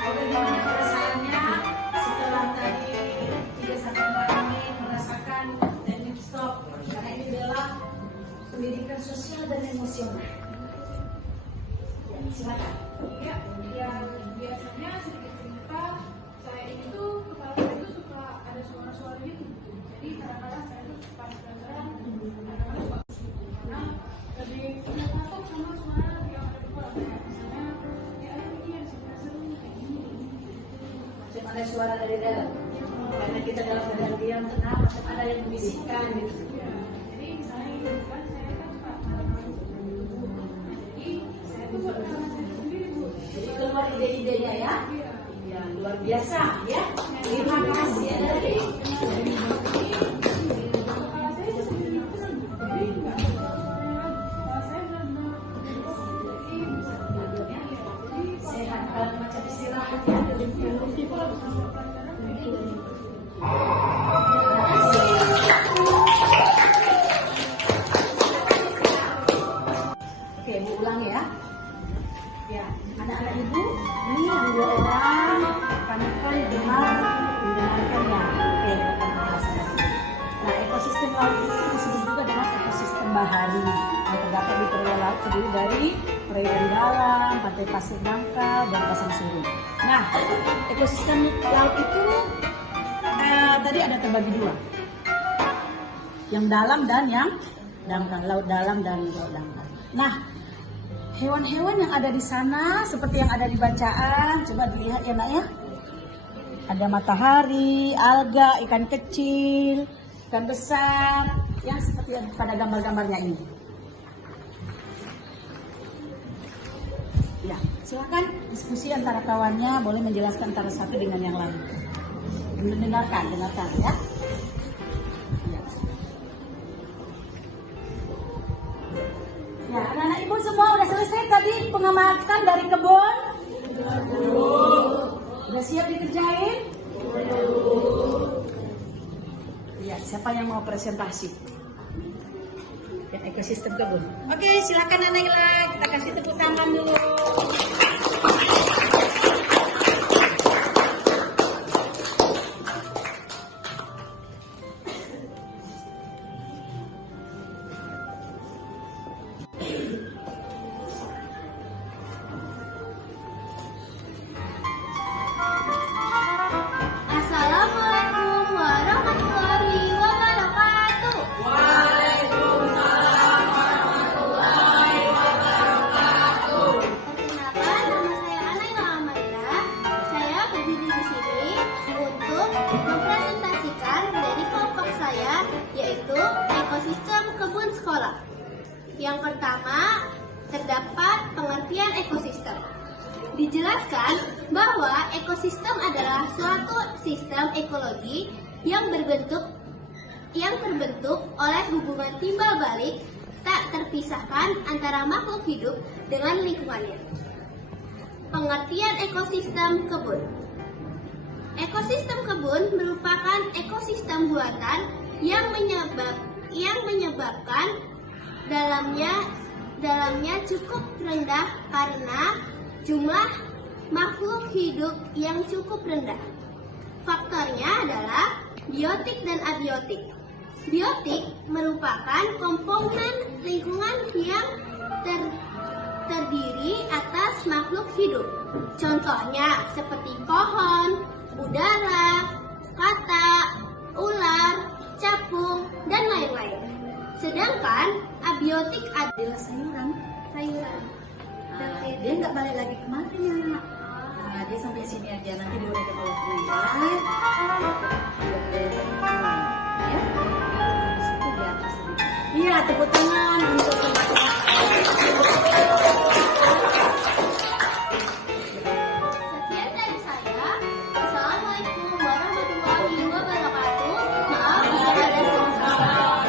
Bagaimana perasaannya setelah tadi 3-4 menit merasakan teknik stop? Karena ini adalah pendidikan sosial dan emosional. Ya, silakan. Iya, yang biasanya sedikit cerita, saya ini tuh kepala saya tuh suka ada suara-suara gitu. Jadi kadang-kadang saya tuh suka kadang-kadang suka karena lebih suka takut sama suara yang ada di kepala. Kayak misalnya ya ada pikiran sebenarnya seru kayak gini. Macam ada suara dari dalam. Karena kita dalam keadaan diam tenang, macam ada yang membisikkan gitu. Iya, jadi misalnya ini kan saya kan suka malam-malam. Jadi saya tuh buat rekaman saya sendiri Bu. Jadi keluar ide-idenya ya. Ya, luar biasa ya. Terima kasih ya dari Kepala saya itu sendiri tenang. Jadi nggak ada suara-suara lagi. Kepala saya benar-benar jadi bisa belajarnya ya. Jadi sehat kalau macam istirahat ya. Oke, Bu ulang ya. Ya, anak-anak ibu, ini yang 2 orang kami kan mendengarkan ya. Oke, kita bahas lagi. Nah, ekosistem laut itu disebut juga dengan ekosistem bahari yang terdapat di perairan laut terdiri dari perairan dalam, pantai pasir dangkal, dan pasang surut. Nah, ekosistem laut itu tadi ada terbagi dua. Yang dalam dan yang dangkal, laut dalam dan laut dangkal. Nah, hewan-hewan yang ada di sana seperti yang ada di bacaan, coba dilihat ya nak ya. Ada matahari, alga, ikan kecil, ikan besar, yang seperti yang pada gambar-gambarnya ini. Ya, silakan diskusi antara kawannya, boleh menjelaskan antara satu dengan yang lain. Dengarkan ya. Ya, anak-anak ibu semua udah selesai tadi pengamatan dari kebun? Udah siap dikerjain? Ya, siapa yang mau presentasi? Ekosistem kebun. Oke, silakan Anak Ila, kita kasih tepuk tangan dulu. Assalamualaikum warahmatullahi wabarakatuh. Perkenalkan, nama saya Anaila Amarila. Saya berdiri di sini untuk mempresentasikan dari kelompok saya, yaitu ekosistem kebun sekolah. Yang pertama, terdapat pengertian ekosistem. Dijelaskan bahwa ekosistem adalah suatu sistem ekologi yang terbentuk oleh hubungan timbal balik tak terpisahkan antara makhluk hidup dengan lingkungannya. Pengertian ekosistem kebun. Ekosistem kebun merupakan ekosistem buatan yang menyebabkan dalamnya cukup rendah karena jumlah makhluk hidup yang cukup rendah. Faktornya adalah biotik dan abiotik. Biotik merupakan komponen lingkungan yang terdiri atas makhluk hidup. Contohnya seperti pohon, udara, katak, ular, capung, dan lain-lain. Sedangkan abiotik adalah sayuran. Dia nggak balik lagi kemana. Nah, dia sampai sini aja, nanti dia udah ke bawah ya. Ya. Situ di atas. Iya, tepuk tangan untuk teman-teman. Sekian dari saya. Assalamualaikum warahmatullahi wabarakatuh. Maaf jika ada salah.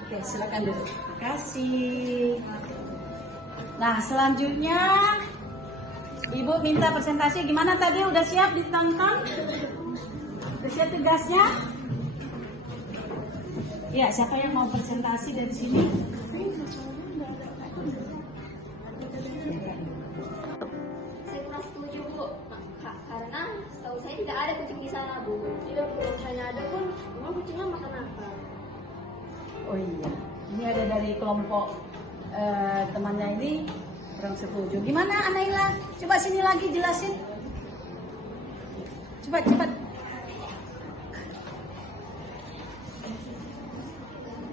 Oke, silakan duduk. Terima kasih. Nah, selanjutnya Ibu minta presentasi. Gimana tadi? Udah siap ditonton? Udah siap tugasnya? Ya, siapa yang mau presentasi dari sini? Saya kurang setuju, Bu. Karena setahu saya tidak ada kucing di sana, Bu. Tidak, Bu. Hanya ada pun, memang kucingnya makan apa? Oh iya, ini ada dari kelompok temannya ini kurang setuju. Gimana Anaila? Coba sini lagi jelasin. Cepat.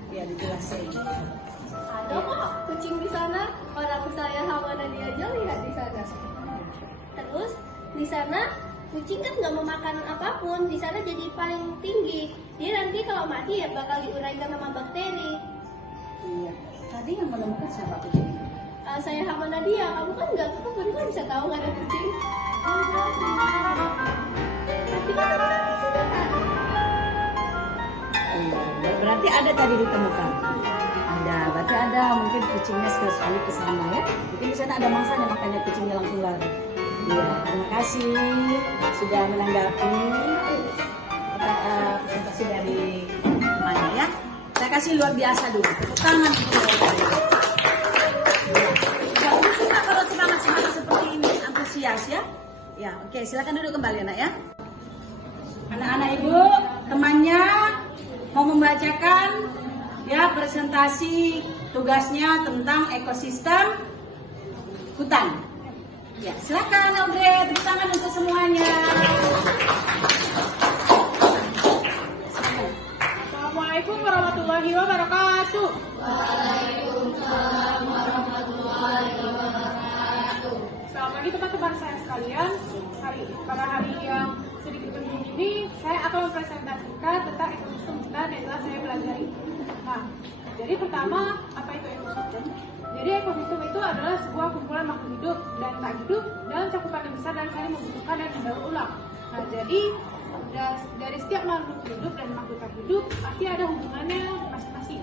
Ya dijelasin. Ada kok kucing di sana. Orang saya sama Nadia aja lihat di sana. Terus di sana kucing kan nggak memakan apapun. Di sana jadi paling tinggi. Dia nanti kalau mati ya bakal diuraikan sama bakteri. Iya. Tadi yang menemukan siapa kucing? Saya sama Nadia. Kamu kan nggak ke kebun, kan bisa tahu nggak ada kucing. Tapi kan ada sudah kan? Berarti ada tadi ditemukan. Ada, berarti ada. Mungkin kucingnya sekali ke sana ya. Mungkin di sana ada mangsanya, makanya kucingnya langsung lari. Iya, terima kasih sudah menanggapi presentasi dari temannya ya. Saya kasih luar biasa dulu. Tepuk tangan untuk mereka. Ya, suka kalau semangat seperti ini, antusias ya. Ya, oke, silakan duduk kembali anak ya. Anak-anak ibu, temannya mau membacakan ya presentasi tugasnya tentang ekosistem hutan. Ya, silakan Audrey, tepuk tangan untuk semuanya. Assalamualaikum warahmatullahi wabarakatuh. Selamat pagi teman-teman saya sekalian. Pada hari yang sedikit penting ini, saya akan mempresentasikan tentang ekosistem hutan yang telah saya pelajari. Nah, jadi pertama, apa itu ekosistem? Jadi ekosistem itu adalah sebuah kumpulan makhluk hidup dan tak hidup dalam cakupan yang besar dan saling membutuhkan dan mendaur ulang. Nah, jadi dari setiap makhluk hidup dan makhluk tak hidup pasti ada hubungannya masing-masing,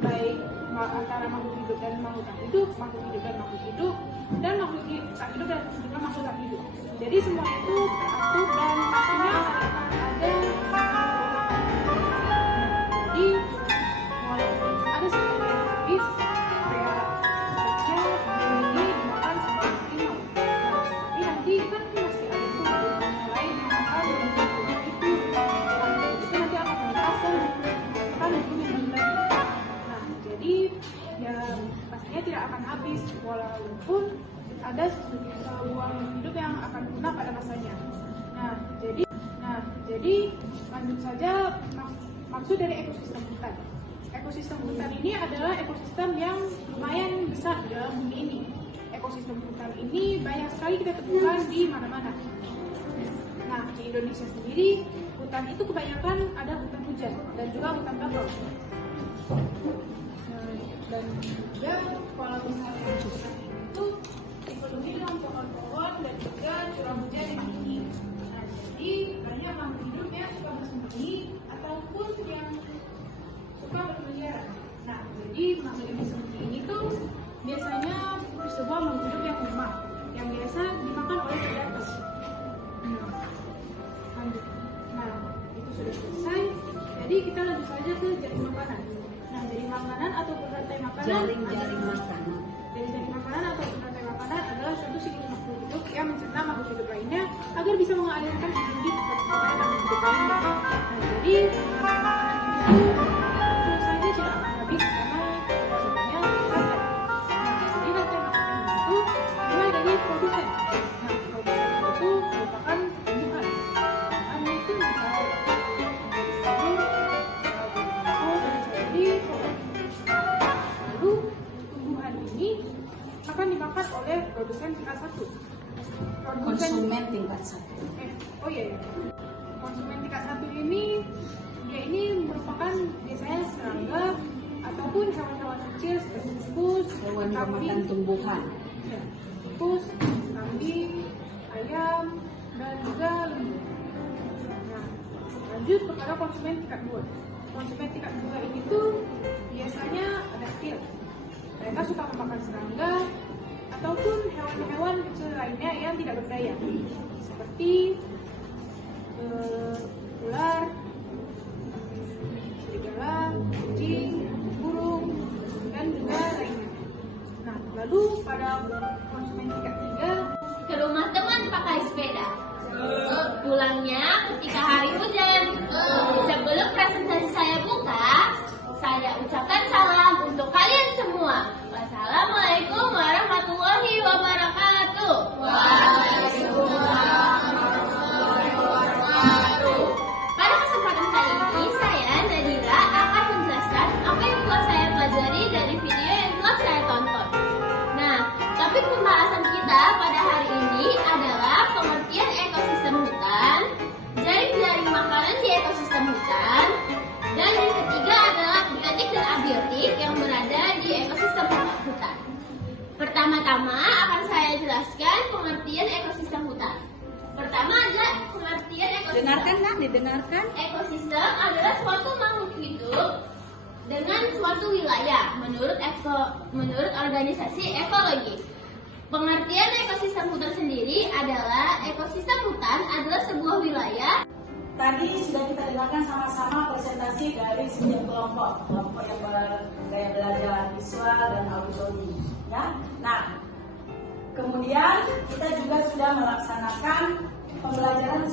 baik antara makhluk hidup dan makhluk tak hidup, makhluk hidup dan makhluk hidup, dan makhluk tak hidup dan makhluk tak hidup. Jadi semua itu teratur dan pastinya akan ada. Jadi walaupun ada sesuatu yang habis, kayak contohnya ini dimakan sama harimau. Nah, tapi nanti kan masih ada tuh yang lain yang makan itu nanti akan melepaskan hukum yang baru lagi. Nah, jadi ya pastinya tidak akan habis walaupun ada sebuah hidup yang akan punah pada masanya. Nah, jadi lanjut saja maksud dari ekosistem hutan. Ekosistem hutan ini adalah ekosistem yang lumayan besar di dalam bumi ini. Ekosistem hutan ini banyak sekali kita temukan di mana-mana. Nah, di Indonesia sendiri, hutan itu kebanyakan ada hutan hujan dan juga hutan bakau. Dan juga kalau misalnya hutan itu dipenuhi dengan pohon-pohon dan juga curah hujan yang tinggi. Nah, jadi banyak makhluk hidup yang suka bersembunyi ataupun yang suka berkeliaran. Nah, jadi makhluk yang bersembunyi ini tuh biasanya sebuah makhluk hidup yang lemah, yang biasa dimakan oleh predator. Nah, itu sudah selesai. Jadi kita lanjut saja ke jaring makanan. Nah, jaring makanan atau rantai makanan. Jaring makanan. Jaring makanan atau rantai makanan adalah suatu siklus makhluk hidup yang mencerna makhluk hidup lainnya agar bisa mengalirkan energi kepada makhluk hidup lainnya. Nah, jadi itu saja tidak akan habis karena sebenarnya rantai. Jadi rantai makanan itu mulai dari produsen. Nah, produsen itu merupakan tumbuhan. Tumbuhan itu misal dari sayur, jadi lalu tumbuhan ini akan dimakan oleh produsen tingkat 1. Konsumen tingkat 1. Konsumen tingkat 1 ini dia ini merupakan biasanya serangga ataupun hewan-hewan kecil seperti tikus, Hewan pemakan tumbuhan. tikus, kambing, ayam, dan juga lembu. Nah, lanjut kepada konsumen tingkat 2. Konsumen tingkat 2 ini tuh biasanya ada reptil. Mereka suka memakan serangga ataupun hewan-hewan kecil lainnya yang tidak berdaya, seperti ular, serigala, kucing, burung, dan juga lainnya. Nah, lalu pada konsumen tingkat 3, Ke rumah teman pakai sepeda. Pulangnya ketika hari hujan. Sebelum presentasi saya buka, saya ucapkan salam untuk kalian semua. Wassalamualaikum warahmatullahi wabarakatuh. Pada kesempatan kali ini, saya Nadira akan menjelaskan apa yang telah saya pelajari dari video yang telah saya tonton. Nah, topik pembahasan kita pada hari ini adalah pengertian ekosistem hutan, jaring-jaring makanan di ekosistem hutan, dan yang ketiga adalah biotik dan abiotik yang berada di ekosistem hutan. Pertama-tama akan saya jelaskan pengertian ekosistem hutan. Pertama adalah pengertian ekosistem. Dengarkan kan? Didengarkan. Ekosistem adalah suatu makhluk hidup dengan suatu wilayah menurut organisasi ekologi. Pengertian ekosistem hutan sendiri adalah ekosistem hutan adalah sebuah wilayah. Tadi sudah kita dengarkan sama-sama presentasi dari 9 kelompok yang bergaya belajar visual dan auditori. Ya, nah, kemudian kita juga sudah melaksanakan pembelajaran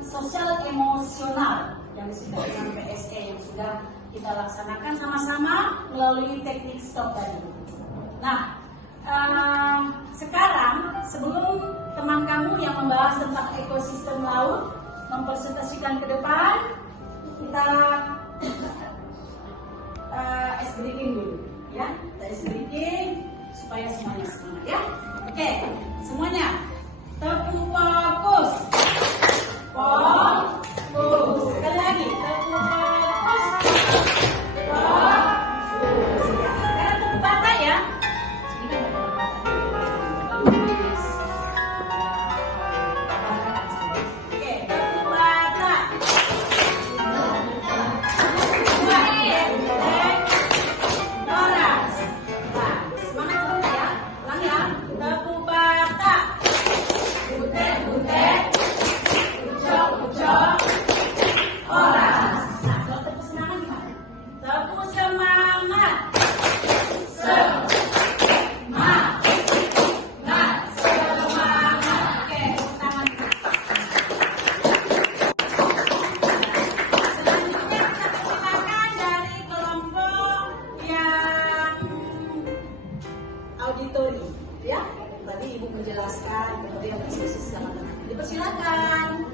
sosial emosional yang disebut dengan PSE yang sudah kita laksanakan sama-sama melalui teknik stop tadi. Nah, Sekarang sebelum teman kamu yang membahas tentang ekosistem laut mempresentasikan ke depan, kita es breaking dulu, ya. Kita es breaking supaya semuanya semangat, ya. Oke, semuanya tepuk fokus. Fokus. Sekali lagi, tepuk fokus. Fokus. Ya. Sekarang tepuk mata ya. Sini kan ada mata. Bagus. Oke, tepuk mata. Noras. Nah, semangat semua ya. Ulang ya. Tepuk mata. Butet. Ucok. Oras. Nah, kalau tepuk semangat gimana? Tepuk semangat. Semangat. Oke, tepuk tangan. Selanjutnya kita persilakan dari kelompok yang auditori, ya. Tadi Ibu menjelaskan kemudian diskusi sama teman. Dipersilakan.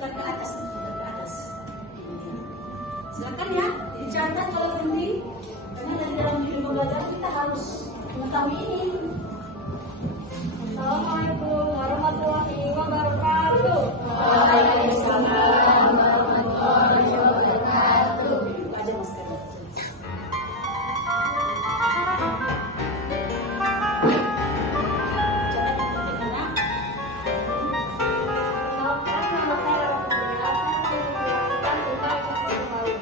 Ke atas. Silakan ya, dicatat kalau penting. Karena dari dalam ilmu belajar kita harus mengetahui ini. Assalamualaikum warahmatullahi wabarakatuh. Waalaikumsalam warahmatullahi wabarakatuh. Buka aja masker. Catat yang penting ya. Nama saya Rara Putri. Saya menjelaskan tentang ekosistem laut.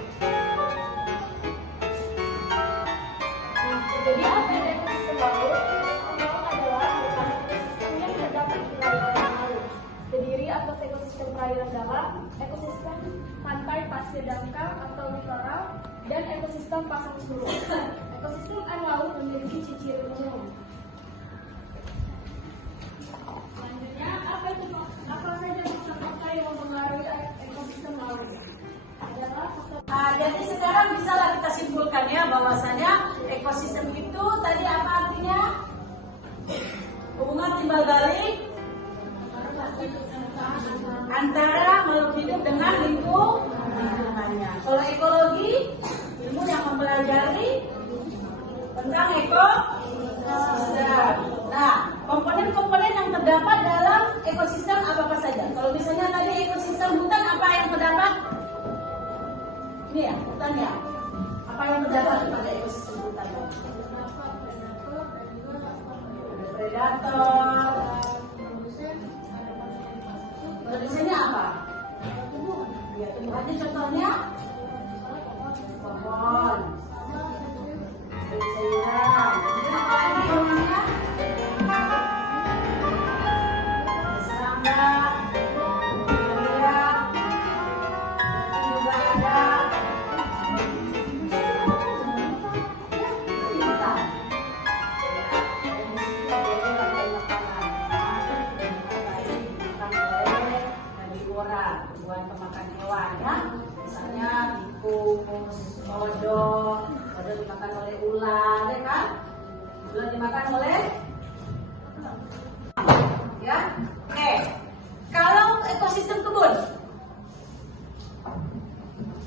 Jadi apa itu ekosistem laut? Ekosistem laut adalah merupakan ekosistem yang terdapat di perairan laut. Terdiri atas ekosistem perairan dalam, ekosistem pantai pasir dangkal atau litoral, dan ekosistem pasang surut. Ekosistem air laut memiliki ciri-ciri umum. Selanjutnya, apa saja faktor-faktor yang mempengaruhi ekosistem laut? Adalah faktor. Jadi sekarang bisalah kita simpulkan ya bahwasanya ekosistem itu tadi apa artinya? Hubungan timbal balik antara makhluk hidup dengan lingkungannya. Kalau ekologi, ilmu yang mempelajari tentang ekosistem. Nah, komponen-komponen yang terdapat dalam ekosistem apa saja? Kalau misalnya tadi ekosistem hutan, apa yang terdapat? Ini ya, hutan ya. Apa yang terdapat pada ekosistem hutan? Ada predator. Produsennya apa? Ya, tumbuhannya contohnya pohon, sayuran. Kemudian apa lagi namanya? Serangga, buaya, juga ada binatang. Buat pemakan hewan ya, misalnya tikus, kodok dimakan oleh ular, ya kan? Ular dimakan oleh ya. Oke, kalau ekosistem kebun,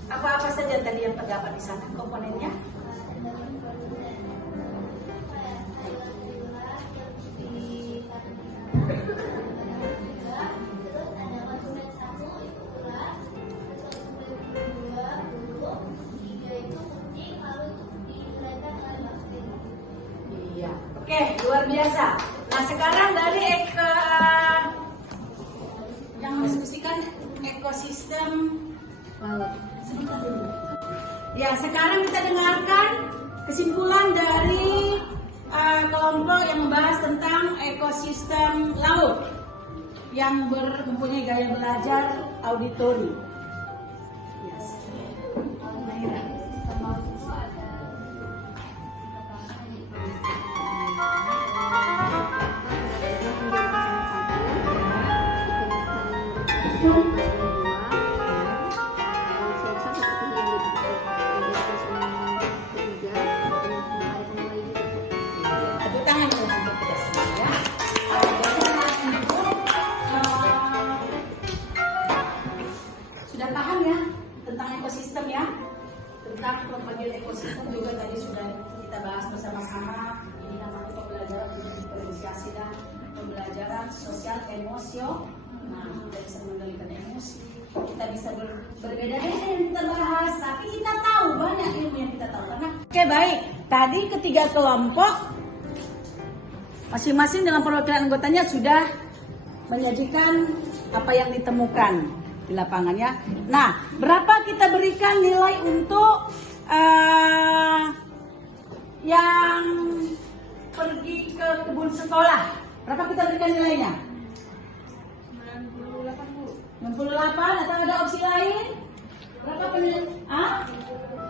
apa-apa saja tadi yang terdapat di sana komponennya? Iya, oke, luar biasa. Nah sekarang dari yang mendiskusikan ekosistem laut. Sebentar dulu. Ya, sekarang kita dengarkan kesimpulan dari kelompok yang membahas tentang ekosistem laut yang mempunyai gaya belajar auditori. Yes. Tepuk tangan dulu untuk kita semua ya. Sudah paham ya tentang ekosistem ya? Tentang pembagian ekosistem juga tadi sudah kita bahas bersama-sama. Ini namanya pembelajaran diferensiasi dan pembelajaran sosial emosio. Nah, kita bisa mengendalikan emosi. Kita bisa berbeda yang kita bahas, tapi kita tahu banyak ilmu yang kita tahu karena. Oke, baik. Tadi ketiga kelompok masing-masing dengan perwakilan anggotanya sudah menyajikan apa yang ditemukan di lapangannya. Nah, berapa kita berikan nilai untuk yang pergi ke kebun sekolah? Berapa kita berikan nilainya? 98 atau ada opsi lain? Berapa penilaian?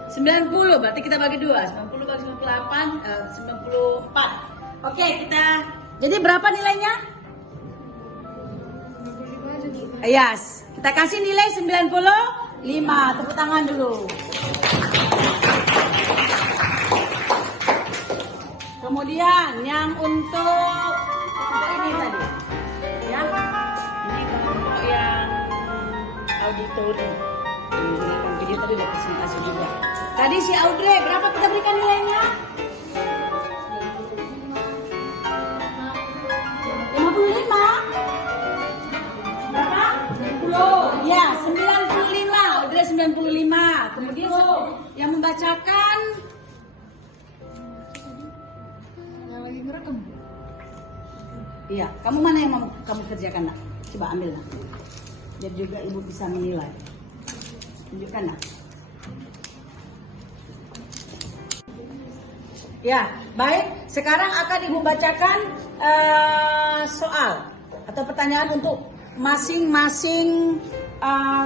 90, berarti kita bagi 2. 90 bagi 98, 94. Oke, kita. Jadi berapa nilainya? Yes, kita kasih nilai 95. Tepuk tangan dulu. Kemudian yang untuk ini tadi, ya, ini kelompok yang auditori. Menggunakan video tadi udah presentasi juga. Tadi si Audrey, berapa kita berikan nilainya? 55. Berapa? 90. Ya, 95. Audrey 95. Kemudian yang membacakan yang lagi ngerekam. Iya, kamu mana yang mau kamu kerjakan, nak? Coba ambil, nak. Biar juga ibu bisa menilai. Tunjukkan, nak. Ya, baik. Sekarang akan ibu bacakan soal atau pertanyaan untuk masing-masing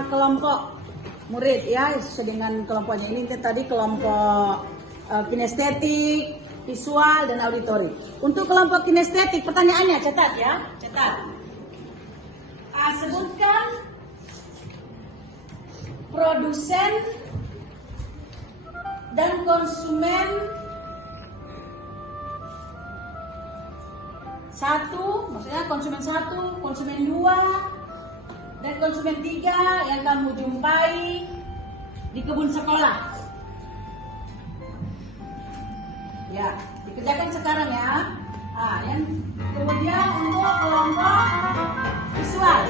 kelompok murid ya, sesuai dengan kelompoknya. Ini tadi kelompok kinestetik, visual, dan auditori. Untuk kelompok kinestetik, pertanyaannya catat ya, catat. Sebutkan produsen dan konsumen 1, maksudnya konsumen 1, konsumen 2, dan konsumen 3 yang kamu jumpai di kebun sekolah. Ya, dikerjakan sekarang ya. Yang kemudian untuk kelompok visual,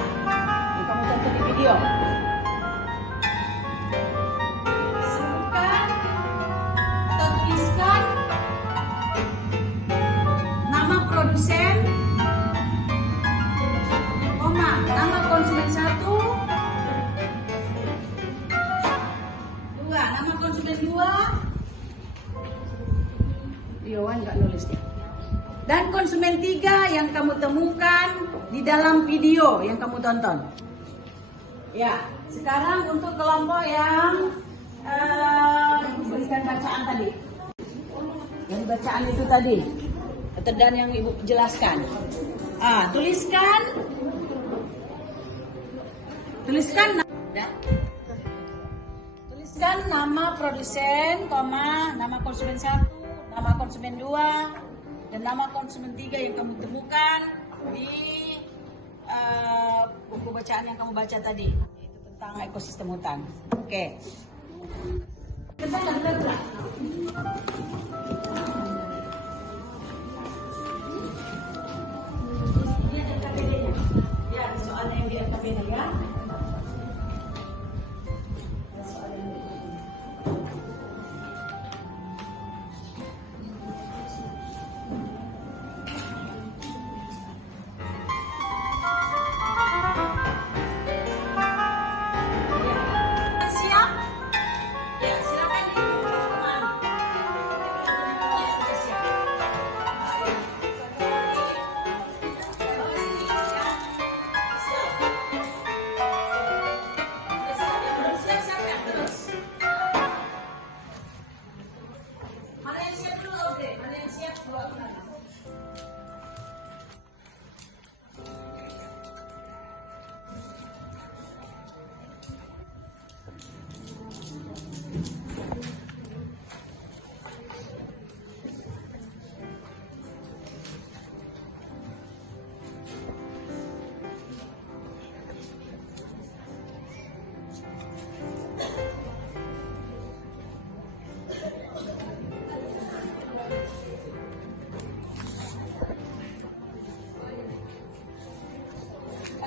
yang kamu tonton di video. Sebutkan atau tuliskan nama produsen, nama konsumen 1, 2, nama konsumen 2. Yowan nggak nulis deh. Dan konsumen 3 yang kamu temukan di dalam video yang kamu tonton. Ya, sekarang untuk kelompok yang berikan bacaan tadi. Yang bacaan itu tadi. Dan yang ibu jelaskan. Tuliskan nama produsen, nama konsumen 1, nama konsumen 2, dan nama konsumen 3 yang kamu temukan di buku bacaan yang kamu baca tadi. Itu tentang ekosistem hutan. Oke. Ya, soalnya yang di LKPD ya.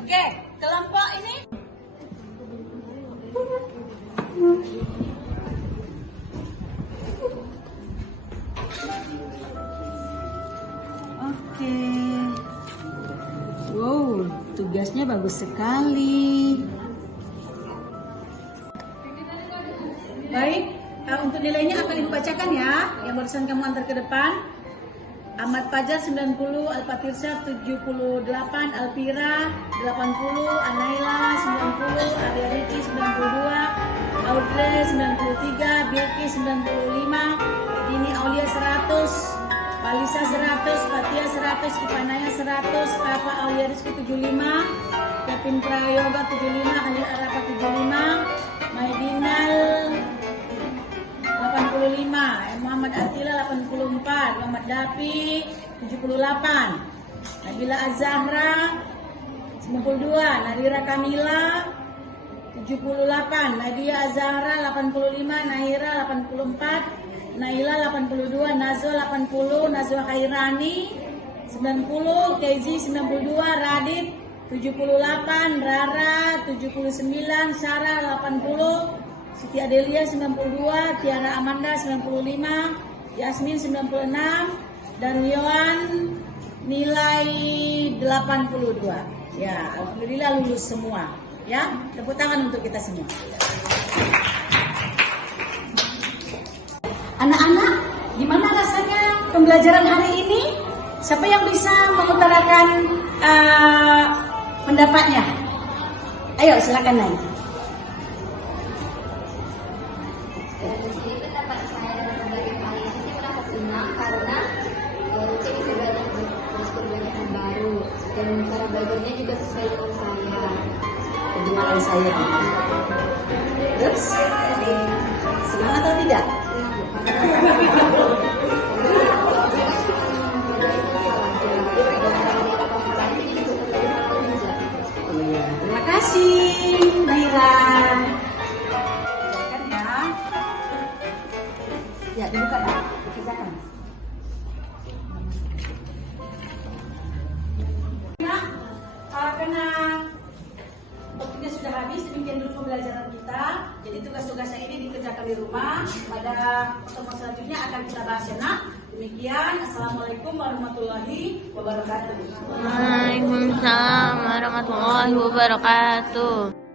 Oke, kelompok ini. Oke. Wow, tugasnya bagus sekali. Baik, untuk nilainya akan Ibu bacakan ya. Yang barusan kamu antar ke depan. Ahmad Fajar 90, Al-Fatir Syah 78, Alpira 80, Anaila 90, Arya Ricci 92, Audrey 93, Bilki 95, Dini Aulia 100, Palisa 100, Fatia 100, Ipanaya 100, Rafa Aulia Rizky 75, Kevin Prayoga 75, Halil Arafa 75, Maidinal 85, Muhammad Atila 84, Muhammad Dafi 78, Nabila Az-Zahra 92, Nadira Kamila 78, Nadia Az-Zahra 85, Nahira 84, Naila 82, Nazwa 80, Nazwa Khairani 90, Kezi 92, Radit 78, Rara 79, Sarah 80, Siti Adelia 92, Tiara Amanda 95, Yasmin 96, dan Yohan nilai 82. Ya, alhamdulillah lulus semua. Ya, tepuk tangan untuk kita semua. Anak-anak, gimana rasanya pembelajaran hari ini? Siapa yang bisa mengutarakan pendapatnya? Ayo, silakan naik. Jadi pendapat saya sebagai kali ini saya merasa senang karena saya bisa banyak yang baru dan cara belajarnya juga sesuai dengan saya. Perjuangan saya. Terus, senang atau tidak? Terima kasih, Naira. Ya, dibuka dah, dikerjakan. Nah, karena waktunya sudah habis, demikian dulu pembelajaran kita. Jadi tugas-tugasnya ini dikerjakan di rumah. Pada pertemuan selanjutnya akan kita bahas ya, nak. Demikian, Assalamualaikum warahmatullahi wabarakatuh. Waalaikumsalam warahmatullahi wabarakatuh.